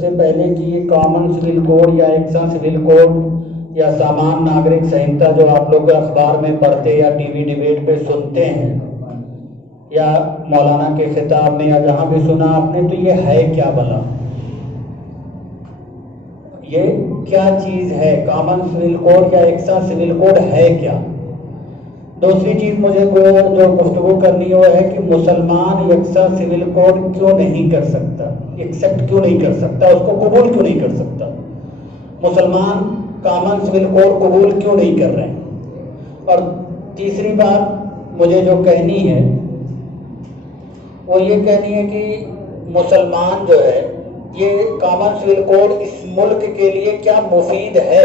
سے پہلے کہ یہ کامن سول کوڈ یا یکساں سول کوڈ یا سامان ناگرک سنہتا جو آپ لوگ اخبار میں پڑھتے یا ٹی وی ڈیبیٹ پہ سنتے ہیں یا مولانا کے خطاب میں یا جہاں بھی سنا آپ نے، تو یہ ہے کیا بھلا؟ یہ کیا چیز ہے؟ کامن سول کوڈ یا یکساں سول کوڈ ہے کیا؟ دوسری چیز مجھے جو گفتگو کرنی وہ ہے کہ مسلمان یکساں سول کوڈ کیوں نہیں کر سکتا، ایکسیپٹ کیوں نہیں کر سکتا، اس کو قبول کیوں نہیں کر سکتا؟ مسلمان کامن سول کوڈ قبول کیوں نہیں کر رہے ہیں؟ اور تیسری بات مجھے جو کہنی ہے وہ یہ کہنی ہے کہ مسلمان جو ہے یہ کامن سول کوڈ اس ملک کے لیے کیا مفید ہے؟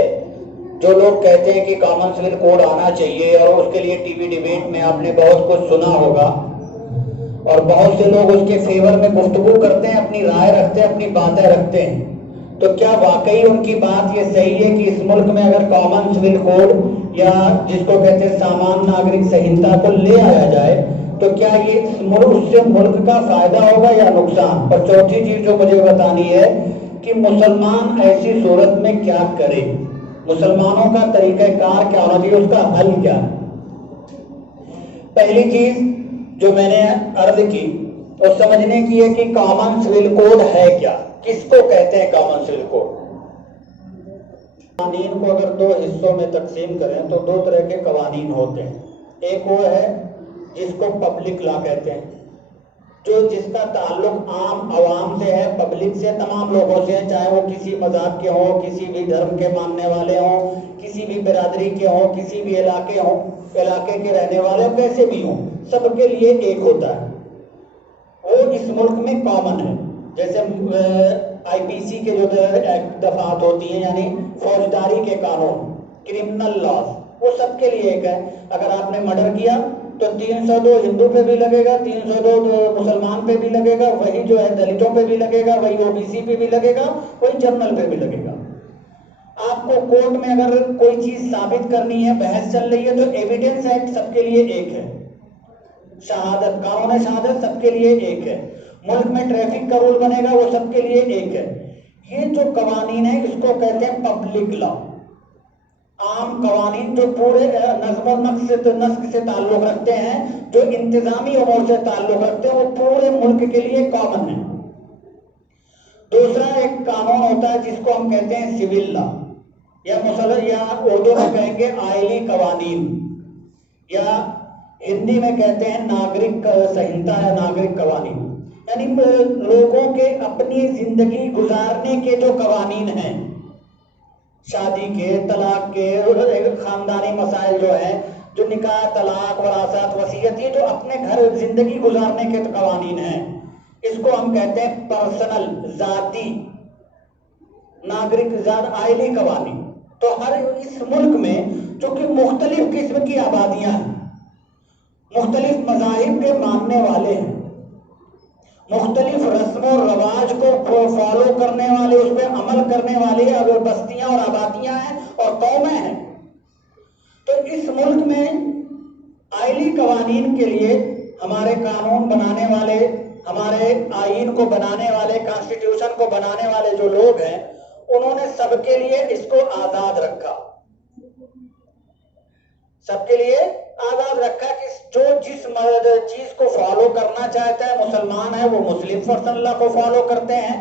جو لوگ کہتے ہیں کہ کامن سول کوڈ آنا چاہیے اور اس کے لیے ٹی وی ڈیبیٹ میں آپ نے بہت کچھ سنا ہوگا اور بہت سے لوگ اس کے فیور میں گفتگو کرتے ہیں، اپنی رائے رکھتے ہیں، اپنی باتیں رکھتے ہیں، تو کیا واقعی ان کی بات یہ صحیح ہے کہ اس ملک میں اگر کامن سول کوڈ یا جس کو کہتے ہیں سامان ناگرک سنہتا کو لے آیا جائے تو کیا یہ اس سے ملک کا فائدہ ہوگا یا نقصان؟ اور چوتھی چیز جو مجھے بتانی ہے کہ مسلمان ایسی صورت میں کیا کرے، مسلمانوں کا طریقہ کار کیا ہونا چاہیے، اس کا حل کیا ہے؟ پہلی چیز جو میں نے عرض کی وہ سمجھنے کی ہے کہ کامن سول کوڈ ہے کیا، کس کو کہتے ہیں کامن سول کوڈ؟ قوانین کو اگر دو حصوں میں تقسیم کریں تو دو طرح کے قوانین ہوتے ہیں. ایک وہ ہے جس کو پبلک لا کہتے ہیں، جو جس کا تعلق عام عوام سے ہے، پبلک سے، تمام لوگوں سے ہے، چاہے وہ کسی مذہب کے ہوں، کسی بھی دھرم کے ماننے والے ہوں، کسی بھی برادری کے ہوں، کسی بھی علاقے کے رہنے والے ہوں، کیسے بھی ہوں، سب کے لیے ایک ہوتا ہے. وہ اس ملک میں کامن ہے. جیسے آئی پی سی کے جو دفعات ہوتی ہیں یعنی فوجداری کے قانون، کرمنل لاز، وہ سب کے لیے ایک ہے. اگر آپ نے مرڈر کیا تو 302 ہندو پہ بھی لگے گا، 302 مسلمان پہ بھی لگے گا، وہی جو ہے دلتوں پہ بھی لگے گا، وہی او بی سی پہ بھی لگے گا، وہی جنرل پہ بھی لگے گا. آپ کو کورٹ میں اگر کوئی چیز ثابت کرنی ہے، بحث چل رہی ہے، تو ایویڈنس ایکٹ سب کے لیے ایک ہے. شہادت، قانون شہادت سب کے لیے ایک ہے. ملک میں ٹریفک کا رول بنے گا، وہ سب کے لیے ایک ہے. یہ جو قوانین ہیں اس کو کہتے ہیں پبلک لا، عام قوانین جو پورے نظم و نسق سے تعلق رکھتے ہیں، جو انتظامی امور سے تعلق رکھتے ہیں، وہ پورے ملک کے لیے کامن ہے. دوسرا ایک قانون ہوتا ہے جس کو ہم کہتے ہیں سول لا، یا اردو میں کہیں گے آئلی قوانین، یا ہندی میں کہتے ہیں ناگرک سنہتا یا ناگرک قوانین. یعنی لوگوں کے اپنی زندگی گزارنے کے جو قوانین ہیں، شادی کے، طلاق کے، خاندانی مسائل جو ہیں، جو نکاح، طلاق، وراثت، وصیت، یہ جو اپنے گھر زندگی گزارنے کے قوانین ہیں، اس کو ہم کہتے ہیں پرسنل، ذاتی ناگرک آئلی قوانین. تو اس ملک میں چونکہ مختلف قسم کی آبادیاں ہیں، مختلف مذاہب کے ماننے والے ہیں، مختلف رسم و رواج کو فالو کرنے والے، اس پہ عمل کرنے والے اگر بستیاں اور آبادیاں ہیں اور قومیں ہیں، تو اس ملک میں آئلی قوانین کے لیے ہمارے قانون بنانے والے، ہمارے آئین کو بنانے والے، کانسٹیٹیوشن کو بنانے والے جو لوگ ہیں، انہوں نے سب کے لیے اس کو آزاد رکھا، سب کے لیے آزاد رکھا کہ جو جس چیز کو فالو کرنا چاہتا ہے، مسلمان ہے وہ مسلم پرسنل لا کو فالو کرتے ہیں.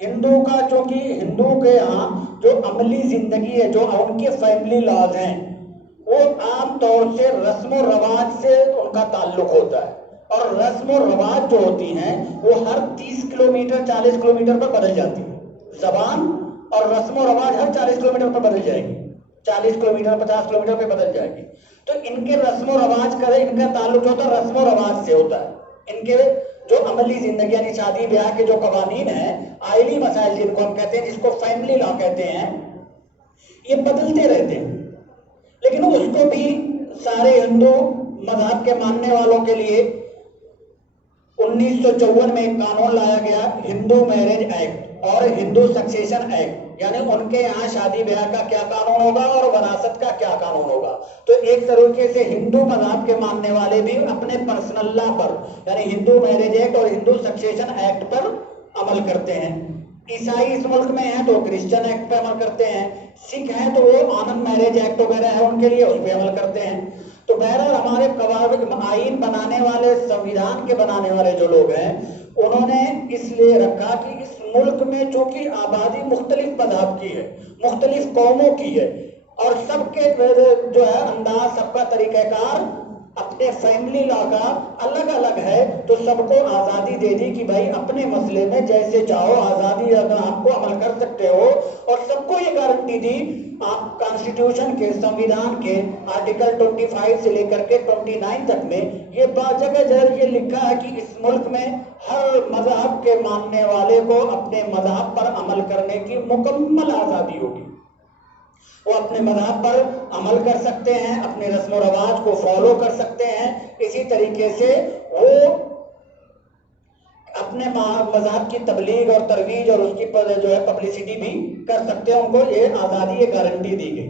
ہندو کا چونکہ ہندو کے ہاں جو عملی زندگی ہے، جو ان کے فیملی لاز ہیں، وہ عام طور سے رسم و رواج سے ان کا تعلق ہوتا ہے. اور رسم و رواج جو ہوتی ہیں وہ ہر 30 کلومیٹر 40 کلومیٹر پر بدل جاتی ہے. زبان اور رسم و رواج ہر 40 کلومیٹر پر بدل جائے گی، 40 کلومیٹر 50 کلومیٹر پہ بدل جائے گی. تو ان کے رسم و رواج کا، ان کا تعلق جو ہوتا ہے رسم و رواج سے ہوتا ہے. ان کے جو عملی زندگی یعنی شادی بیاہ کے جو قوانین ہیں، آئلی مسائل جن کو ہم کہتے ہیں، جس کو فیملی لا کہتے ہیں، یہ بدلتے رہتے ہیں. لیکن اس کو بھی سارے ہندو مذہب کے ماننے والوں کے لیے 1954 میں ایک قانون لایا گیا، ہندو میرج ایکٹ اور ہندو سکسیشن ایکٹ. یعنی ان کے یہاں شادی بیاہ کا کیا قانون ہوگا اور وراثت کا کیا قانون ہوگا. تو ایک طریقے سے ہندو مذہب کے ماننے والے بھی اپنے پرسنل لا پر، یعنی ہندو میرج ایکٹ اور ہندو سکسیشن ایکٹ پر عمل کرتے ہیں. عیسائی اس ملک میں ہیں تو کرسچن ایکٹ پہ عمل کرتے ہیں، سکھ ہیں تو وہ آنند میرج ایکٹ وغیرہ ہے ان کے لیے، اس پہ عمل کرتے ہیں۔ تو بہرحال ہمارے قواعد آئین بنانے والے، سنویدھان کے بنانے والے جو لوگ ہیں، انہوں نے اس لیے رکھا کہ اس ملک میں چونکہ آبادی مختلف مذہب کی ہے، مختلف قوموں کی ہے، اور سب کے جو ہے انداز، سب کا طریقہ کار اپنے فیملی لا کا الگ الگ ہے، تو سب کو آزادی دے دی کہ بھائی اپنے مسئلے میں جیسے چاہو آزادی آپ کو عمل کر سکتے ہو، اور سب کو یہ گارنٹی دی۔ آپ کانسٹیٹیوشن کے، سنویدھان کے آرٹیکل 25 سے لے کر کے 29 تک میں یہ جگہ یہ لکھا ہے کہ اس ملک میں ہر مذہب کے ماننے والے کو اپنے مذہب پر عمل کرنے کی مکمل آزادی ہوگی۔ وہ اپنے مذہب پر عمل کر سکتے ہیں، اپنے رسم و رواج کو فالو کر سکتے ہیں، اسی طریقے سے وہ اپنے مذہب کی تبلیغ اور ترویج اور اس کی جو ہے پبلسٹی بھی کر سکتے ہیں، ان کو یہ آزادی، یہ گارنٹی دی گئی۔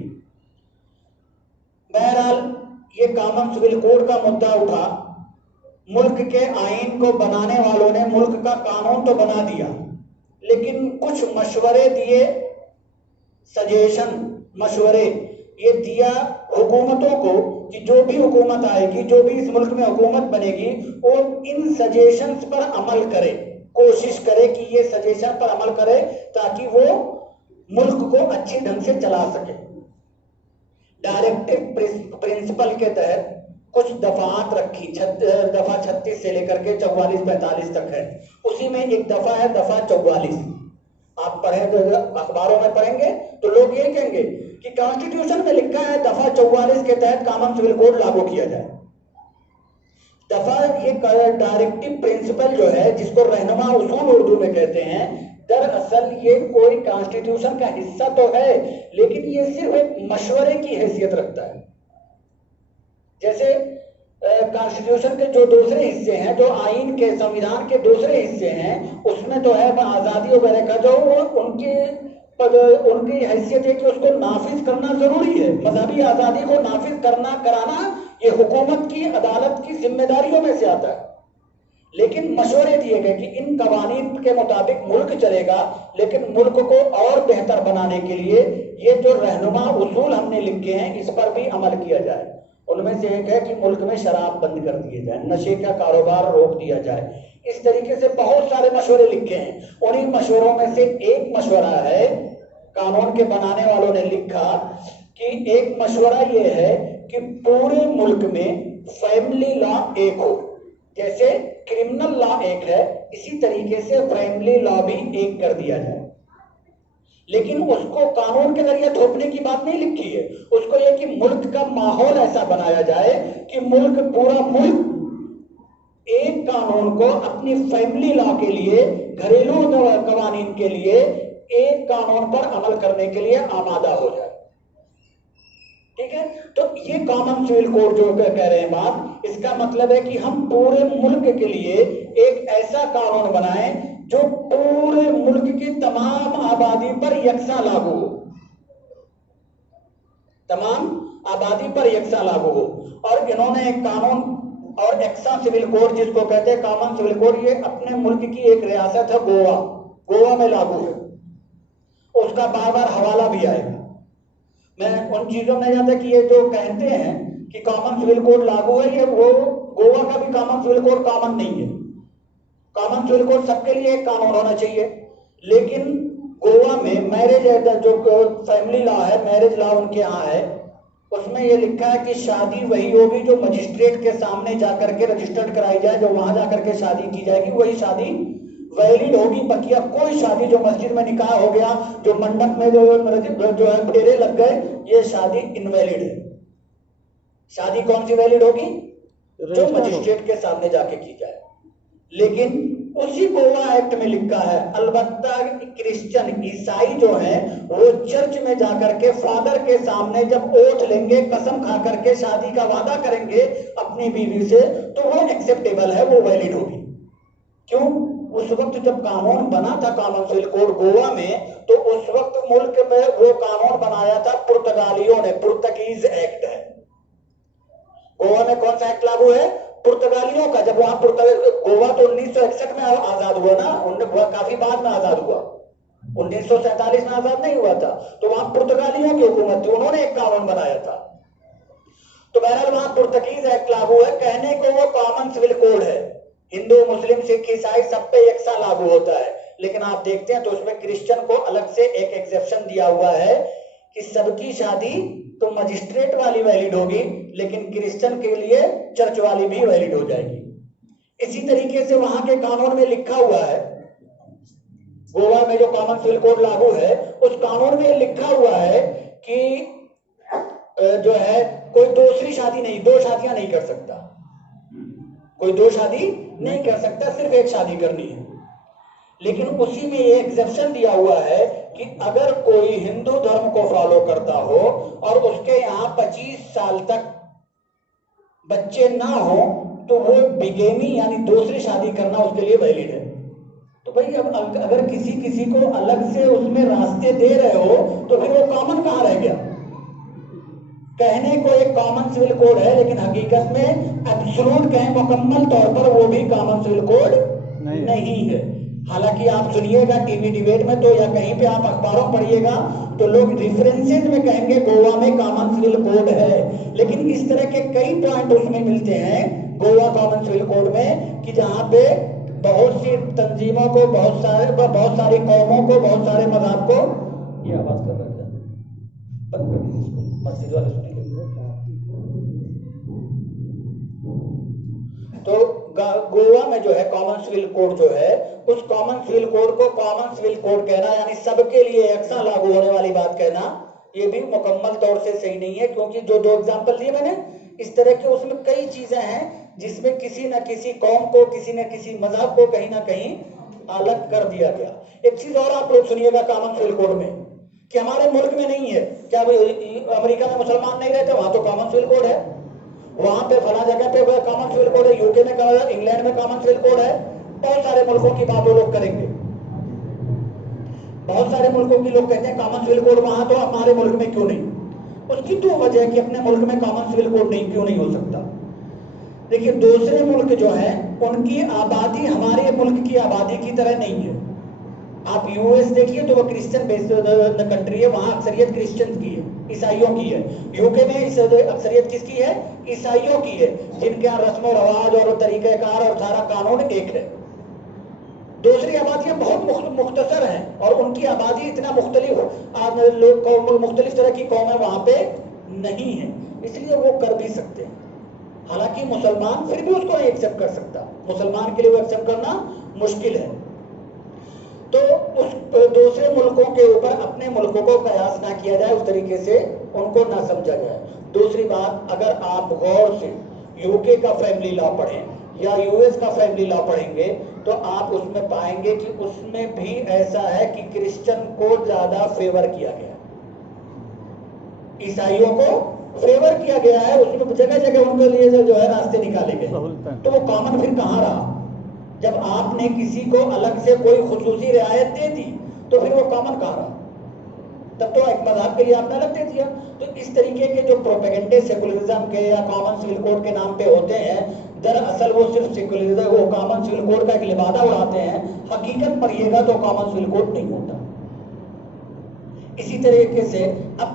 بہرحال یہ کامن سول کوڈ کا مدعا اٹھا، ملک کے آئین کو بنانے والوں نے ملک کا قانون تو بنا دیا، لیکن کچھ مشورے دیے، سجیشن، مشورے یہ دیا حکومتوں کو کہ جو بھی حکومت آئے گی، جو بھی اس ملک میں حکومت بنے گی، وہ ان سجیشنز پر عمل کرے، کوشش کرے کہ یہ سجیشن پر عمل کرے تاکہ وہ ملک کو اچھی ڈھنگ سے چلا سکے۔ ڈائریکٹو پرنسپل کے تحت کچھ دفعات رکھی، دفعہ 36 سے لے کر کے 44-45 تک ہے، اسی میں ایک دفعہ ہے دفعہ 44۔ آپ پڑھیں تو اخباروں میں پڑھیں گے تو لوگ یہ کہیں گے کہ کانسٹیٹیوشن میں لکھا ہے دفعہ 44 کے تحت کامن سول کوڈ لاگو کیا جائے۔ دفعہ یہ ڈائریکٹو پرنسپل جو ہے، جس کو رہنما اصول اردو میں کہتے ہیں، دراصل یہ کوئی کانسٹیٹیوشن کا حصہ تو ہے، لیکن یہ صرف ایک مشورے کی حیثیت رکھتا ہے۔ جیسے کانسٹیٹیوشن کے جو دوسرے حصے ہیں، جو آئین کے، سنویدھان کے دوسرے حصے ہیں، اس میں تو ہے آزادی وغیرہ کا، جو ان کی حیثیت ہے کہ اس کو نافذ کرنا ضروری ہے۔ مذہبی آزادی کو نافذ کرانا یہ حکومت کی، عدالت کی ذمہ داریوں میں سے آتا ہے، لیکن مشورے دیے گئے کہ ان قوانین کے مطابق ملک چلے گا، لیکن ملک کو اور بہتر بنانے کے لیے یہ جو رہنما اصول ہم نے لکھے ہیں اس پر بھی عمل کیا جائے۔ ان میں سے ایک ہے کہ ملک میں شراب بند کر دیے جائے، نشے کا کاروبار روک دیا جائے۔ اس طریقے سے بہت سارے مشورے لکھے ہیں۔ انہی مشوروں میں سے ایک مشورہ ہے، قانون کے بنانے والوں نے لکھا کہ ایک مشورہ یہ ہے کہ پورے ملک میں فیملی لا ایک ہو، جیسے کرمنل لا ایک ہے، اسی طریقے سے فیملی لا بھی ایک کر دیا جائے۔ لیکن اس کو قانون کے ذریعے تھوپنے کی بات نہیں لکھی ہے، اس کو یہ کہ ملک کا ماحول ایسا بنایا جائے کہ پورا ملک ایک قانون کو اپنی فیملی لا کے لیے، گھریلو قوانین کے لیے ایک قانون پر عمل کرنے کے لیے آمادہ ہو جائے۔ ٹھیک ہے، تو یہ کامن سول کوڈ جو کہہ رہے ہیں بات، اس کا مطلب ہے کہ ہم پورے ملک کے لیے ایک ایسا قانون بنائیں جو پورے ملک کی تمام آبادی پر یکساں لاگو ہو، تمام آبادی پر یکساں لاگو ہو۔ اور انہوں نے ایک قانون اور ایکسا سول کوڈ، جس کو کہتے ہیں کامن سول کوڈ، یہ اپنے ملک کی ایک ریاست ہے گوا میں لاگو ہے، اس کا بار بار حوالہ بھی آئے گا۔ میں ان چیزوں میں جاتا کہ یہ جو کہتے ہیں کہ کامن سول کوڈ لاگو ہے، یہ وہ گوا کا بھی کامن سول کوڈ کامن نہیں ہے۔ کامن سول کوڈ سب کے لیے ایک قانون ہونا چاہیے، لیکن گوا میں میرج جو فیملی لا ہے، میرج لا ان کے ہاں ہے، اس میں یہ لکھا ہے کہ شادی وہی ہوگی جو مجسٹریٹ کے سامنے جا کر کے رجسٹرڈ کرائی جائے، جو وہاں جا کر کے شادی کی جائے گی وہی شادی ویلڈ ہوگی۔ بقیہ کوئی شادی جو مسجد میں نکاح ہو گیا، جو منڈپ میں جو ہے پھیرے لگ گئے، یہ شادی انویلڈ ہے۔ شادی کون سی ویلڈ ہوگی؟ جو مجسٹریٹ کے سامنے جا کے کی جائے۔ لیکن اسی گوا ایکٹ میں لکھا ہے، البتہ کرسچن، عیسائی جو ہیں وہ چرچ میں جا کر کے فادر کے سامنے جب اوتھ لیں گے، قسم کھا کر کے شادی کا وعدہ کریں گے اپنی بیوی سے، تو وہ ایکسیپٹیبل ہے، وہ ویلڈ ہوگی۔ کیوں؟ اس وقت جب قانون بنا تھا کامن سول کوڈ گوا میں، تو اس وقت ملک میں وہ قانون بنایا تھا پرتگالیوں نے، پرتگیز ایکٹ ہے۔ گوا میں کون سا ایکٹ لاگو ہے؟ پرتگالیوں کا۔ جب وہاں گوا تو 1961 میں آزاد ہوا نا، کافی بعد میں آزاد ہوا۔ 1947 میں آزاد نہیں ہوا تھا تو وہاں پرتگالیوں کی حکومت تھی, انہوں نے ایک قانون بنایا تھا. تو بہرحال وہاں پرتگیز ایکٹ لاگو ہے, کہنے کو وہ کامن سول کوڈ ہے, ہندو مسلم سکھ عیسائی سب پہ یکساں لاگو ہوتا ہے, لیکن آپ دیکھتے ہیں تو اس میں کرسچن کو الگ سے ایک ایگزیپشن دیا ہوا ہے کہ سب کی شادی تو مجسٹریٹ والی ویلڈ ہوگی, لیکن کرسچن کے لیے چرچ والی بھی ویلڈ ہو جائے گی. اسی طریقے سے وہاں کے قانون میں لکھا ہوا ہے, گوا میں جو کامن سول کوڈ لاگو ہے اس قانون میں لکھا ہوا ہے کہ جو ہے کوئی دوسری شادی نہیں, دو شادیاں نہیں کر سکتا, کوئی دو شادی نہیں کر سکتا, صرف ایک شادی کرنی ہے. لیکن اسی میں یہ ایگزیپشن دیا ہوا ہے کہ اگر کوئی ہندو دھرم کو فالو کرتا ہو اور اس کے یہاں 25 سال تک بچے نہ ہو تو وہ بگیمی یعنی دوسری شادی کرنا اس کے لیے ویلڈ ہے. تو بھائی اب اگر کسی کو الگ سے اس میں راستے دے رہے ہو تو پھر وہ کامن کہاں رہ گیا؟ کہنے کو ایک کامن سول کوڈ ہے لیکن حقیقت میں ایبسولوٹ کہیں مکمل طور پر وہ بھی کامن سول کوڈ نہیں ہے. حالانکہ آپ سنیے گا ٹی وی ڈیبیٹ میں تو یا کہیں پہ آپ اخباروں پڑھیے گا تو لوگ ریفرنسز میں کہیں گے گوا میں کامن سول کوڈ ہے, لیکن اس طرح کے کئی پوائنٹ اس میں ملتے ہیں گوا کامن سول کوڈ میں کہ جہاں پہ بہت سی تنظیموں کو, بہت ساری قوموں کو, بہت سارے مذہب کو, یہ آواز کر رہا ہے بند کر دیجیے اس کو, مسجد والے سنیں گے. تو گوا میں جو ہے کامن سول کوڈ جو ہے اس کامن سول کوڈ کو کامن سول کوڈ کہنا یعنی سب کے لیے یکساں لاگو ہونے والی بات کہنا یہ بھی مکمل طور سے صحیح نہیں ہے, کیونکہ جو دو ایگزامپل دیے میں نے اس طرح کے اس میں کئی چیزیں ہیں جس میں کسی نہ کسی قوم کو, کسی نہ کسی مذہب کو کہیں نہ کہیں الگ کر دیا گیا. ایک چیز اور آپ لوگ سنیے گا کامن سول کوڈ میں کہ ہمارے ملک میں نہیں ہے, کیا امریکہ میں مسلمان نہیں رہتے وہاں تو کامن سول کوڈ ہے, وہاں پہ فلاں جگہ پہ کامن سول کوڈ ہے, یو کے میں, انگلینڈ میں کامن سول کوڈ ہے. بہت سارے ملکوں کی بات وہ لوگ کریں گے, بہت سارے ملکوں کی لوگ کہتے ہیں کامن سول کوڈ وہاں تو ہمارے ملک میں کیوں نہیں. اس کی تو وجہ ہے کہ اپنے ملک میں کامن سول کوڈ نہیں کیوں نہیں ہو سکتا. دیکھیے دوسرے ملک جو ہیں ان کی آبادی ہمارے ملک کی آبادی کی طرح نہیں ہے. آپ یو ایس دیکھیے تو وہ کرسچن بیسڈ کنٹری ہے, وہاں اکثریت کرسچن کی ہے, عیسائیوں کی ہے. یو کے میں اکثریت کس کی ہے؟ عیسائیوں کی ہے, جن کے یہاں رسم و رواج اور طریقہ کار اور سارا قانون ایک ہے. دوسری آبادیاں بہت مختصر ہیں اور ان کی آبادی اتنا مختلف طرح کی قومیں وہاں پہ نہیں ہیں, اس لیے وہ کر بھی سکتے ہیں. حالانکہ مسلمان پھر بھی اس کو نہیں ایکسپٹ کر سکتا, مسلمان کے لیے وہ ایکسپٹ کرنا مشکل ہے. تو اس دوسرے ملکوں کے اوپر اپنے ملکوں کو قیاس نہ کیا جائے, اس طریقے سے ان کو نہ سمجھا جائے. دوسری بات, اگر آپ غور سے یو کے کا فیملی لا پڑھیں یا یو ایس کا فیملی لا پڑھیں گے تو آپ اس میں پائیں گے کہ اس میں بھی ایسا ہے کہ کرسچن کو زیادہ فیور کیا گیا, عیسائیوں کو فیور کیا گیا ہے, اس میں جگہ جگہ ان کے لیے جو ہے راستے نکالے گئے. تو وہ کامن پھر کہاں رہا؟ جب آپ نے کسی کو الگ سے کوئی خصوصی رعایت دے دی تو پھر وہ کامن کہاں رہا؟ تب تو ایک مذہب کے لیے آپ نے الگ دے دیا. تو اس طریقے کے جو پروپیگنڈے سیکولرزم کے یا کامن سول کوڈ کے نام پہ ہوتے ہیں, دراصل وہ صرف سیکولرزم, وہ کامن سول کوڈ کا ایک لبادہ اڑاتے ہیں, حقیقت پڑھیے گا تو کامن سول کوڈ نہیں ہوتا. اسی طریقے سے اب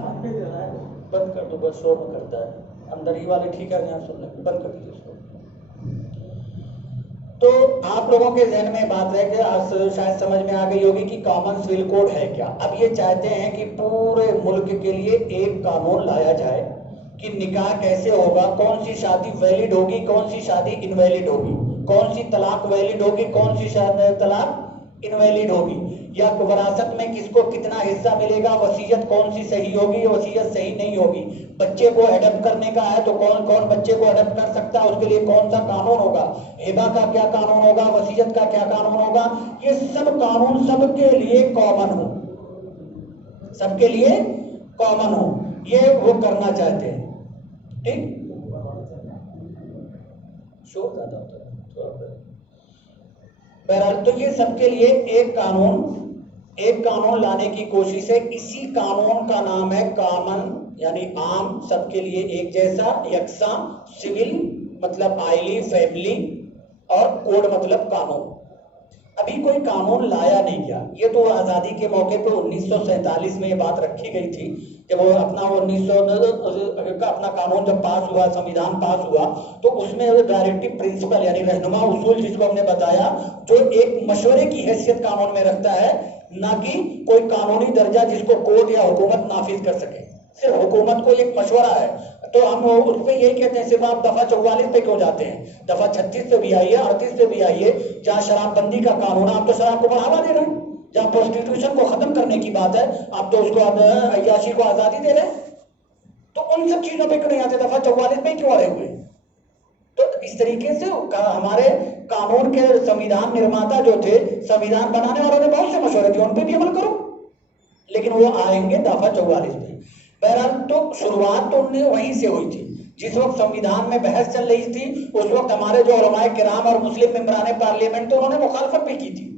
بند کر دو, بس شور میں کرتا ہے, اندر ہی والے ٹھیک ہے یہاں سن لیں, بند کر دیجیے اس کو. تو آپ لوگوں کے ذہن میں بات ہے کہ شاید سمجھ میں آ گئی ہوگی کہ کامن سول کوڈ ہے کیا. اب یہ چاہتے ہیں کہ پورے ملک کے لیے ایک قانون لایا جائے کہ نکاح کیسے ہوگا, کون سی شادی ویلڈ ہوگی, کون سی شادی انویلڈ ہوگی, کون سی طلاق ویلڈ ہوگی, کون سی طلاق انویلڈ ہوگی, یا وراثت میں کس کو کتنا حصہ ملے گا, وصیت کون سی صحیح ہوگی, وصیت صحیح نہیں ہوگی, بچے کو اڈاپٹ کرنے کا ہے تو کون کون بچے کو اڈاپٹ کر سکتا ہے, اس کے لیے کون سا قانون ہوگا, ہبہ کا کیا قانون ہوگا, وصیت کا کیا قانون ہوگا. یہ سب قانون سب کے لیے کامن ہو, سب کے لیے کامن ہو, یہ وہ کرنا چاہتے ہیں. ٹھیک, شور زیادہ ہوتا ہے. بہرحال تو یہ سب کے لیے ایک قانون لانے کی کوشش ہے. اسی قانون کا نام ہے کامن, یعنی عام, سب کے لیے ایک جیسا, یکساں, سول مطلب آئلی فیملی, اور کوڈ مطلب قانون. ابھی کوئی قانون لایا نہیں گیا. یہ تو آزادی کے موقع پہ 1947 میں یہ بات رکھی گئی تھی کہ وہ اپنا 1900 کا اپنا قانون جب پاس ہوا, سنویدھان پاس ہوا, تو اس میں ڈائریکٹو پرنسپل یعنی رہنما اصول جس کو ہم نے بتایا, جو ایک مشورے کی حیثیت قانون میں رکھتا ہے, نہ کہ کوئی قانونی درجہ جس کو کورٹ یا حکومت نافذ کر سکے. صرف حکومت کو ایک مشورہ ہے. تو ہم اس پہ یہی کہتے ہیں, صرف آپ دفعہ 44 پہ کیوں جاتے ہیں؟ دفعہ 36 پہ بھی آئیے, 38 پہ بھی آئیے. جہاں شراب بندی کا قانون ہے آپ تو شراب کو بڑھاوا دے رہے ہیں. جہاں پروسٹیٹیوشن کو ختم کرنے کی بات ہے آپ تو اس کو عیاشی کو آزادی دے رہے ہیں. تو ان سب چیزوں پہ کیوں نہیں آتے؟ دفعہ 44 پہ کیوں آ رہے ہوئے؟ تو اس طریقے سے ہمارے قانون کے سنویدھان نرماتا جو تھے, سنویدھان بنانے والوں نے بہت سے مشورے دیے, ان پہ بھی عمل کرو, لیکن وہ آئیں گے دفعہ 44 پہ. بہرحال تو شروعات تو ان نے وہیں سے ہوئی تھی. جس وقت سنویدھان میں بحث چل رہی تھی اس وقت ہمارے جو علماء کرام اور مسلم ممبران پارلیمنٹ تھے انہوں نے مخالفت بھی کی تھی.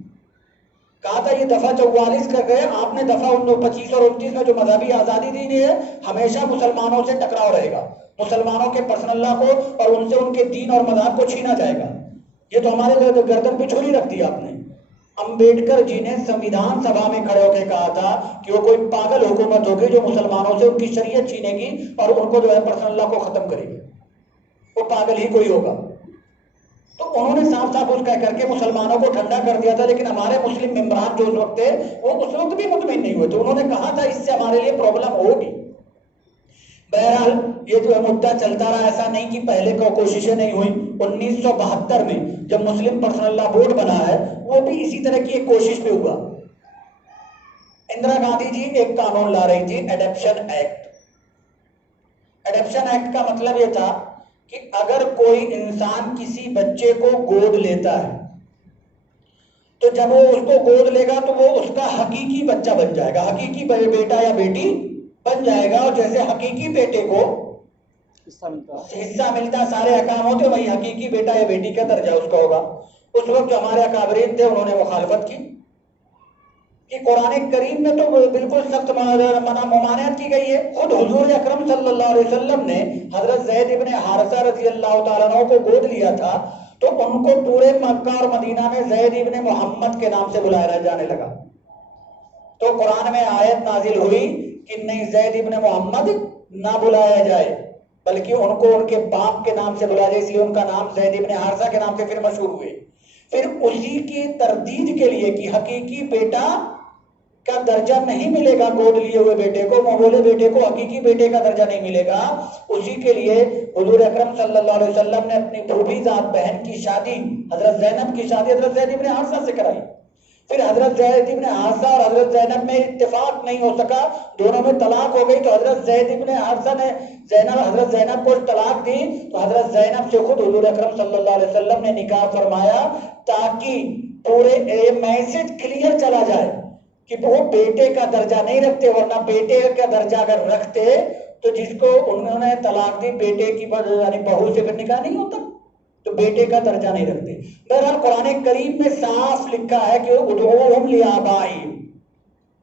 کہا تھا یہ دفعہ 44 کر گئے, آپ نے دفعہ 25 اور 29 میں جو مذہبی آزادی دی ہے, ہمیشہ مسلمانوں سے ٹکراؤ رہے گا, مسلمانوں کے پرسنل لا کو اور ان سے ان کے دین اور مذہب کو چھینا جائے گا. یہ تو ہمارے گردن پہ چھری رکھ دی آپ نے. امبیڈکر جی نے سنویدھان سبھا میں کھڑے ہو کے کہا تھا کہ وہ کوئی پاگل حکومت ہوگی جو مسلمانوں سے ان کی شریعت چھینے گی اور ان کو جو ہے پرسنل لا کو ختم کرے گی, وہ پاگل ہی کوئی ہوگا. تو انہوں نے صاف صاف اس کہہ کر کے مسلمانوں کو ٹھنڈا کر دیا تھا. لیکن ہمارے مسلم ممبران جو اس وقت تھے وہ اس وقت بھی مطمئن نہیں ہوئے تھے. انہوں نے کہا تھا اس سے ہمارے لیے پرابلم ہوگی. بہرحال یہ جو ہے مدعا چلتا رہا. ایسا نہیں کہ پہلے کو کوششیں نہیں ہوئی. 1972 میں جب مسلم پرسنل لا بورڈ بنا ہے وہ بھی اسی طرح کی ایک کوشش پہ ہوا. اندرا گاندھی جی ایک قانون لا رہی تھی, ایڈپشن ایکٹ. ایڈپشن ایکٹ کا مطلب یہ تھا کہ اگر کوئی انسان کسی بچے کو گود لیتا ہے تو جب وہ اس کو گود لے گا تو وہ اس کا حقیقی بچہ بن جائے گا, حقیقی بیٹا یا بیٹی بن جائے گا. اور جیسے حقیقی بیٹے کو حصہ ملتا, سارے احکام ہوتے, وہی حقیقی بیٹا یا بیٹی کا درجہ اس کا ہوگا. اس وقت جو ہمارے اکابرین تھے انہوں نے مخالفت کی کہ قرآن کریم میں تو بالکل سخت منع ممانعت کی گئی ہے. خود حضور اکرم صلی اللہ علیہ وسلم نے حضرت زید ابن حارثہ رضی اللہ تعالیٰ عنہ کو گود لیا تھا تو ان کو پورے مکہ اور مدینہ میں زید ابن محمد کے نام سے بلایا جانے لگا. تو قرآن میں آیت نازل ہوئی کہ نہیں, زید ابن محمد نہ بلایا جائے بلکہ ان کو ان کے باپ کے نام سے بلایا جائے. اس لیے ان کا نام زید ابن حارثہ کے نام سے پھر مشہور ہوئے. پھر اسی کی تردید کے لیے کہ حقیقی بیٹا کا درجہ نہیں ملے گا گود لیے ہوئے بیٹے کو, مبولے بیٹے کو حقیقی بیٹے کا درجہ نہیں ملے گا, اسی کے لیے حضور اکرم صلی اللہ علیہ وسلم نے اپنی پھوپھی ذات بہن کی شادی, حضرت زینب کی شادی حضرت زید ابن حارثہ سے کرائی. پھر حضرت زید ابن حارثہ اور حضرت زینب میں اتفاق نہیں ہو سکا, دونوں میں طلاق ہو گئی. تو حضرت زید ابن حارثہ نے حضرت زینب کو طلاق دی تو حضرت زینب سے خود حضور اکرم صلی اللہ علیہ وسلم نے نکاح فرمایا تاکہ پورے میسج کلیئر چلا جائے کہ وہ بیٹے کا درجہ نہیں رکھتے, ورنہ بیٹے کا درجہ اگر رکھتے تو جس کو انہوں نے طلاق دی بیٹے کی یعنی بہو سے پھر نکاح نہیں ہوتا, تو بیٹے کا درجہ نہیں رکھتے. بہرحال قرآن کریم میں صاف لکھا ہے کہ ادعوہم لآبائہم,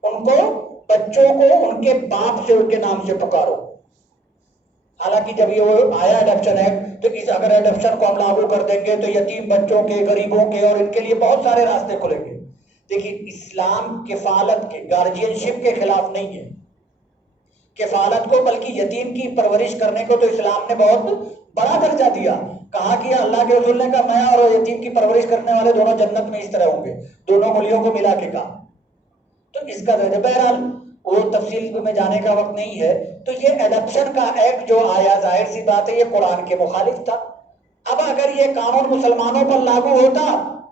ان کو بچوں کو ان کے باپ سے ان کے نام سے پکارو. حالانکہ جب یہ آیا ایڈپشن ایکٹ تو اگر ایڈپشن کو ہم لاگو کر دیں گے تو یتیم بچوں کے, غریبوں کے اور ان کے لیے بہت سارے راستے کھلیں گے. دیکھیں اسلام کفالت کے, گارجین شپ کے خلاف نہیں ہے. کفالت کو بلکہ یتیم کی پرورش کرنے کو تو اسلام نے بہت بڑا درجہ دیا. کہا کہ اللہ کے رسول نے کہا میں اور یتیم کی پرورش کرنے والے دونوں جنت میں اس طرح ہوں گے, دونوں ملیوں کو ملا کے کہا. تو اس کا درجہ, بہرحال وہ تفصیل میں جانے کا وقت نہیں ہے. تو یہ ایڈپشن کا ایکٹ جو آیا ظاہر سی بات ہے یہ قرآن کے مخالف تھا. اب اگر یہ قانون مسلمانوں پر لاگو ہوتا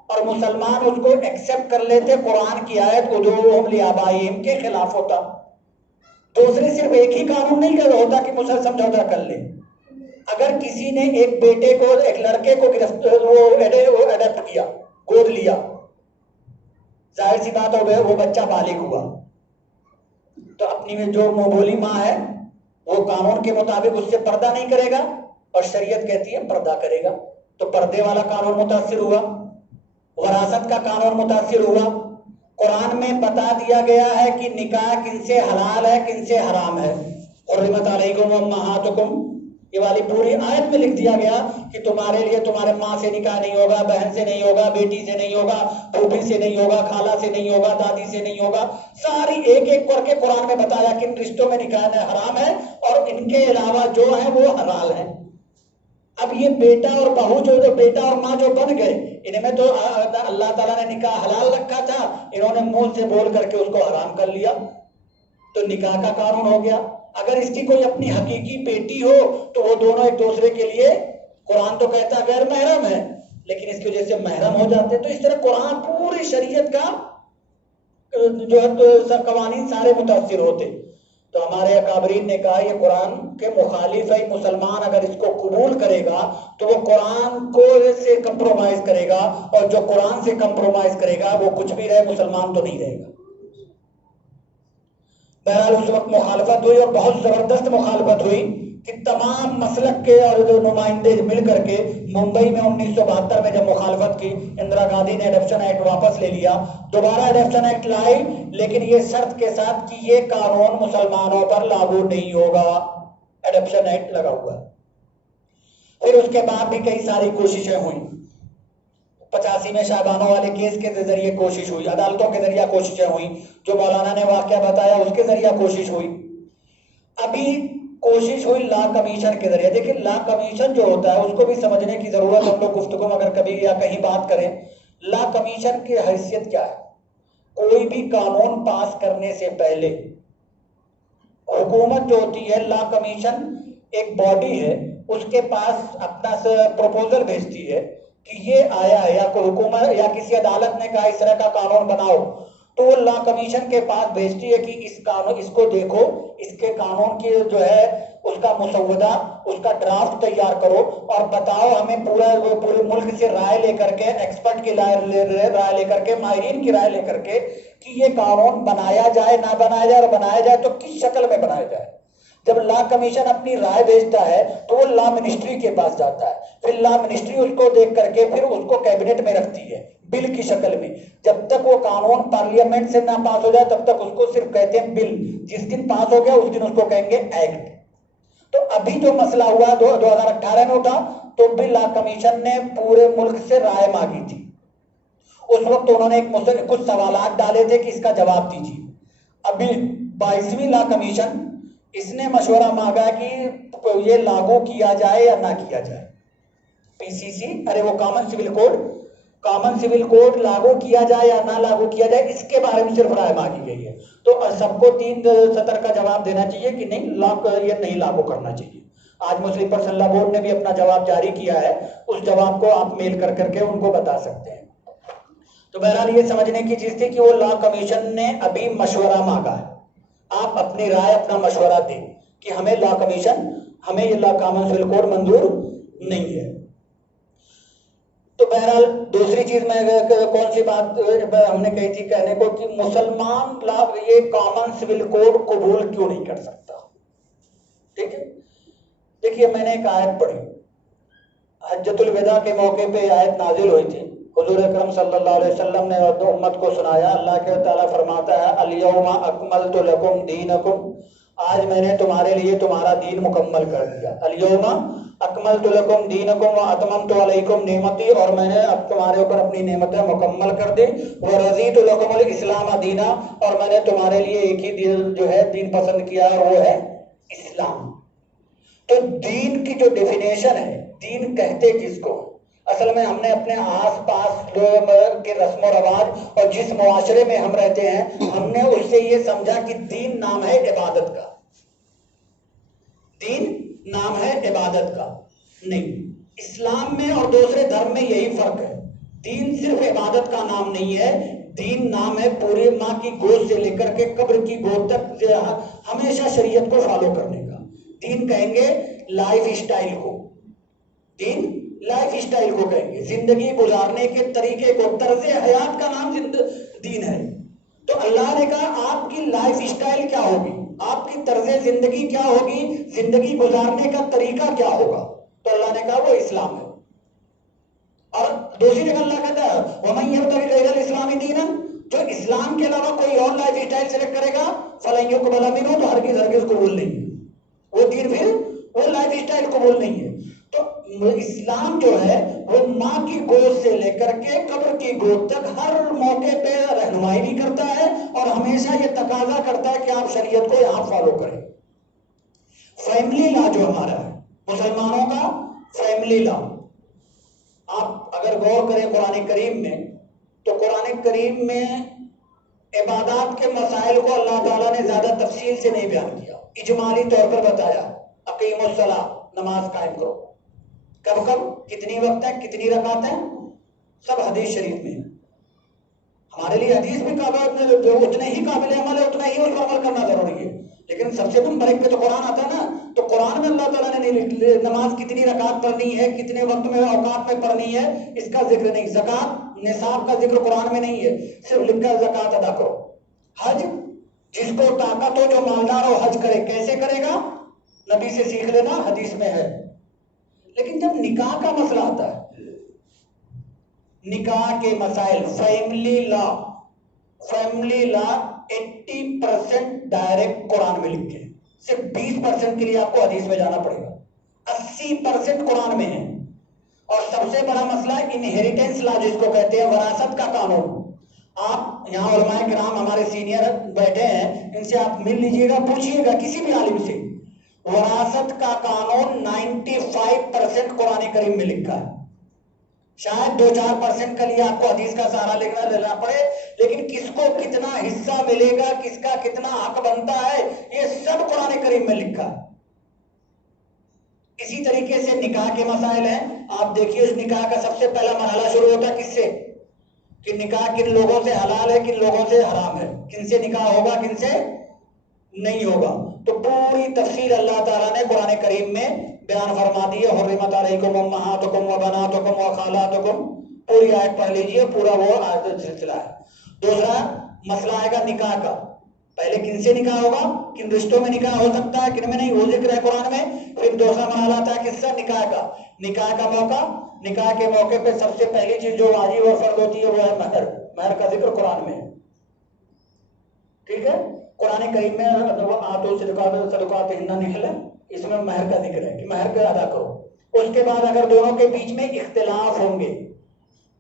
اور مسلمان اس کو ایکسپٹ کر لیتے, قرآن کی آیت ادعوہم لآبائہم کے خلاف ہوتا. دوسرے صرف ایک ہی قانون نہیں کر ہوتا کہ مسلم سمجھوتا کر لے. اگر کسی نے ایک بیٹے کو, ایک لڑکے کو ایڈپٹ کیا, گود لیا, ظاہر سی بات ہو گئی وہ بچہ بالغ ہوا تو اپنی میں جو مبولی ماں ہے وہ قانون کے مطابق اس سے پردہ نہیں کرے گا اور شریعت کہتی ہے پردہ کرے گا. تو پردے والا قانون متاثر ہوا, وراثت کا قانون متاثر ہوا. قرآن میں بتا دیا گیا ہے کہ نکاح کن سے حلال ہے کن سے حرام ہے. حرمت علیکم امہاتکم, یہ والی پوری آیت میں لکھ دیا گیا کہ تمہارے لیے تمہارے ماں سے نکاح نہیں ہوگا، بہن سے نہیں ہوگا، بیٹی سے نہیں ہوگا، پھوپھی سے نہیں ہوگا، خالہ سے نہیں ہوگا، دادی سے نہیں ہوگا. ساری ایک ایک کر کے قرآن میں بتایا کہ ان رشتوں میں نکاح حرام ہے اور ان کے علاوہ جو ہے وہ حلال ہے. اب یہ بیٹا اور بہو جو بیٹا اور ماں جو بن گئے، ان میں تو اللہ تعالیٰ نے نکاح حلال رکھا تھا، انہوں نے منہ سے بول کر کے اس کو حرام کر لیا، تو نکاح کا قانون ہو گیا. اگر اس کی کوئی اپنی حقیقی بیٹی ہو تو وہ دونوں ایک دوسرے کے لیے، قرآن تو کہتا ہے غیر محرم ہے، لیکن اس کی وجہ سے محرم ہو جاتے. تو اس طرح قرآن پوری شریعت کا جو ہے قوانین سارے متاثر ہوتے. تو ہمارے اکابرین نے کہا یہ قرآن کے مخالف ہے، مسلمان اگر اس کو قبول کرے گا تو وہ قرآن کو سے کمپرومائز کرے گا، اور جو قرآن سے کمپرومائز کرے گا وہ کچھ بھی رہے، مسلمان تو نہیں رہے گا. بہرحال اس وقت مخالفت ہوئی اور بہت زبردست مخالفت ہوئی کہ تمام مسلک کے اور جو نمائندے مل کر کے ممبئی میں 1972 میں جب مخالفت کی، اندرا گاندھی نے اڈاپشن ایکٹ واپس لے لیا، دوبارہ اڈاپشن ایکٹ لائی، لیکن یہ شرط کے ساتھ کہ یہ قانون مسلمانوں پر لاگو نہیں ہوگا. اڈاپشن ایکٹ لگا ہوا. پھر اس کے بعد بھی کئی ساری کوششیں ہوئیں. 85 میں شاہبانوں والے کیس کے ذریعے کوشش ہوئی، عدالتوں کے ذریعہ کوششیں ہوئی، جو مولانا نے واقعہ بتایا اس کے ذریعہ کوشش ہوئی. ابھی کوشش ہوئی لا کمیشن کے ذریعے. دیکھیں لا کمیشن جو ہوتا ہے اس کو بھی سمجھنے کی ضرورت ہے. ہم لوگ گفتگو میں اگر کبھی یا کہیں بات کریں، لا کمیشن کی حیثیت کیا ہے؟ کوئی بھی قانون پاس کرنے سے پہلے حکومت جو ہوتی ہے، لا کمیشن ایک باڈی ہے، اس کے پاس اپنا پروپوزل بھیجتی ہے کہ یہ آیا ہے، یا کوئی حکومت یا کسی عدالت نے کہا اس طرح کا قانون بناؤ، تو وہ لا کمیشن کے پاس بھیجتی ہے کہ اس کو دیکھو، اس کے قانون کی جو ہے اس کا مسودہ، اس کا ڈرافٹ تیار کرو اور بتاؤ ہمیں پورے ملک سے رائے لے کر کے، ایکسپرٹ کی رائے لے کر کے، ماہرین کی رائے لے کر کے کہ یہ قانون بنایا جائے نہ بنایا جائے، اور بنایا جائے تو کس شکل میں بنایا جائے. جب لا کمیشن اپنی رائے بھیجتا ہے تو وہ لا منسٹری کے پاس جاتا ہے، پھر لا منسٹری اس کو دیکھ کر کے پھر اس کو کیبنٹ میں رکھتی ہے بل کی شکل میں. جب تک وہ قانون پارلیمنٹ سے نہ پاس ہو جائے تب تک اس کو صرف کہتے ہیں بل. جس دن پاس ہو گیا اس دن اس کو کہیں گے ایکٹ. تو ابھی جو مسئلہ ہوا 2018 میں اٹھا تو بھی لا کمیشن نے پورے ملک سے رائے مانگی تھی. اس وقت انہوں نے کچھ سوالات ڈالے تھے کہ اس کا جواب دیجیے. ابھی 22ویں لا کمیشن اس نے مشورہ مانگا کہ یہ لاگو کیا جائے یا نہ کیا جائے. پی سی سی، ارے وہ کامن سول کوڈ لاگو کیا جائے یا نہ لاگو کیا جائے، اس کے بارے میں صرف رائے مانگی گئی ہے. تو سب کو 3 سطر کا جواب دینا چاہیے کہ نہیں، یہ نہیں لاگو کرنا چاہیے. آج مسلم پرسنل لا بورڈ نے بھی اپنا جواب جاری کیا ہے، اس جواب کو آپ میل کر کے ان کو بتا سکتے ہیں. تو بہرحال یہ سمجھنے کی چیز تھی کہ وہ لا کمیشن نے ابھی مشورہ مانگا ہے. آپ اپنی رائے، اپنا مشورہ دیں کہ ہمیں لا کمیشن، ہمیں یہ لا کامن سول کوڈ منظور نہیں ہے. تو بہرحال دوسری چیز میں کون سی بات ہم نے کہی تھی کہنے کو کہ مسلمان یہ کامن سول کوڈ قبول کیوں نہیں کر سکتا. ٹھیک ہے، دیکھیے میں نے ایک آیت پڑھی، حجۃ الوداع کے موقع پہ آیت نازل ہوئی تھی. حضور اکرم صلی اللہ علیہ وسلم نے امت کو سنایا. اللہ کے تعالیٰ فرماتا ہے الیوم اکملت لکم دینکم، آج میں نے تمہارے لیے تمہارا دین مکمل کر دیا. الیوم اکملت لکم دینکم واتممت علیکم نعمتی، اور میں نے اب تمہارے اوپر اپنی نعمتیں مکمل کر دی. ورضیت لکم الاسلام دینا، اور میں نے تمہارے لیے ایک ہی دین جو ہے دین پسند کیا اور وہ ہے اسلام. تو دین کی جو ڈیفینیشن ہے، دین کہتے کس کو؟ اصل میں ہم نے اپنے آس پاس کے رسم و رواج اور جس معاشرے میں ہم رہتے ہیں، ہم نے اس سے یہ سمجھا کہ دین نام ہے عبادت کا. دین نام ہے عبادت کا. نہیں، اسلام میں اور دوسرے دھرم میں یہی فرق ہے. دین صرف عبادت کا نام نہیں ہے، دین نام ہے پوری ماں کی گود سے لے کر کے قبر کی گود تک ہمیشہ شریعت کو فالو کرنے کا. دین کہیں گے لائف اسٹائل کو، دین لائف اسٹائل کو کہیں گے، زندگی گزارنے کے طریقے کو، طرز حیات کا نام دین ہے. تو اللہ نے کہا آپ کی لائف اسٹائل کیا ہوگی، آپ کی طرز زندگی کیا ہوگی، زندگی گزارنے کا طریقہ کیا ہوگا. تو اللہ نے کہا وہ اسلام ہے. اور دوسری جگہ اللہ کہتا ہے وَمَن يَبْتَغِ غَيْرَ الْإِسْلَامِ دِينًا، جو اسلام کے علاوہ کوئی اور لائف اسٹائل سلیکٹ کرے گا فَلَن يُقْبَلَ مِنْهُ، تو ہرگز قبول نہیں. وہ دین پھر وہ لائف اسٹائل قبول نہیں ہے. تو اسلام جو ہے وہ ماں کی گود سے لے کر کے قبر کی گود تک ہر موقع پہ رہنمائی بھی کرتا ہے اور ہمیشہ یہ تقاضا کرتا ہے کہ آپ شریعت کو یہاں فالو کریں. فیملی لا جو ہمارا ہے مسلمانوں کا فیملی لا، آپ اگر غور کریں قرآن کریم میں تو قرآن کریم میں عبادات کے مسائل کو اللہ تعالیٰ نے زیادہ تفصیل سے نہیں بیان کیا، اجمالی طور پر بتایا اقیم الصلاۃ، نماز قائم کرو، کب کب، کتنی وقت ہے، کتنی رکعت ہے، سب حدیث شریف میں. ہمارے لیے حدیث بھی اتنے ہی قابل عمل ہے، اتنا ہی اس پر عمل کرنا ضروری ہے، لیکن سب سے نمبر ایک پہ تو قرآن آتا ہے نا. تو قرآن میں اللہ تعالیٰ نے نماز کتنی رکعت پڑھنی ہے، کتنے وقت میں اوقات میں پڑھنی ہے، اس کا ذکر نہیں. زکوٰۃ نصاب کا ذکر قرآن میں نہیں ہے، صرف لکھا زکوٰۃ ادا کرو. حج جس کو طاقت ہو، جو مالدار ہو، حج کرے. کیسے کرے گا؟ نبی سے سیکھ لینا، حدیث میں ہے. لیکن جب نکاح کا مسئلہ آتا ہے، نکاح کے مسائل، فیملی لا 80% ڈائریکٹ قرآن میں لکھے، صرف 20% کے لیے آپ کو حدیث میں جانا پڑے گا، 80% قرآن میں ہے. اور سب سے بڑا مسئلہ انہیریٹنس لا جس کو کہتے ہیں، وراثت کا قانون. آپ یہاں علماء کرام ہمارے سینئر بیٹھے ہیں، ان سے آپ مل لیجئے گا، پوچھئے گا کسی بھی عالم سے، وراثت کا قانون 95% قرآن کریم میں لکھا ہے. شاید 2-4% کے لیے آپ کو حدیث کا سہارا لینا پڑے، لیکن کس کو کتنا حصہ ملے گا، کس کا کتنا حق بنتا ہے، یہ سب قرآن کریم میں لکھا ہے. اسی طریقے سے نکاح کے مسائل ہیں. آپ دیکھیے اس نکاح کا سب سے پہلا مرحلہ شروع ہوتا ہے کس سے، کہ نکاح کن لوگوں سے حلال ہے، کن لوگوں سے حرام ہے، کن سے نکاح ہوگا، کن سے نہیں ہوگا. تو پوری تفصیل اللہ تعالیٰ نے قرآن کریم میں بیان فرما دی ہے. حرمت علیکم امہاتکم وبناتکم وخالاتکم، پوری آیت پڑھ لیجئے، پورا وہ آیت سلسلہ ہے. دوسرا مسئلہ آئے گا نکاح کا، پہلے کن سے نکاح ہوگا، کن رشتوں میں نکاح ہو سکتا ہے، کن میں نہیں، وہ ذکر ہے قرآن میں. پھر دوسرا مرحلہ تھا کس سے، نکاح کا. نکاح کا موقع، نکاح کے موقع پہ سب سے پہلی چیز جو واجب اور فرض ہوتی ہے وہ ہے مہر. مہر کا ذکر قرآن میں ہے، ٹھیک ہے. قرآن کریم میں آتو صدقاتہن نحلہ، اس میں مہر کا ذکر ہے کہ مہر کا ادا کرو. اس کے بعد اگر دونوں کے بیچ میں اختلاف ہوں گے،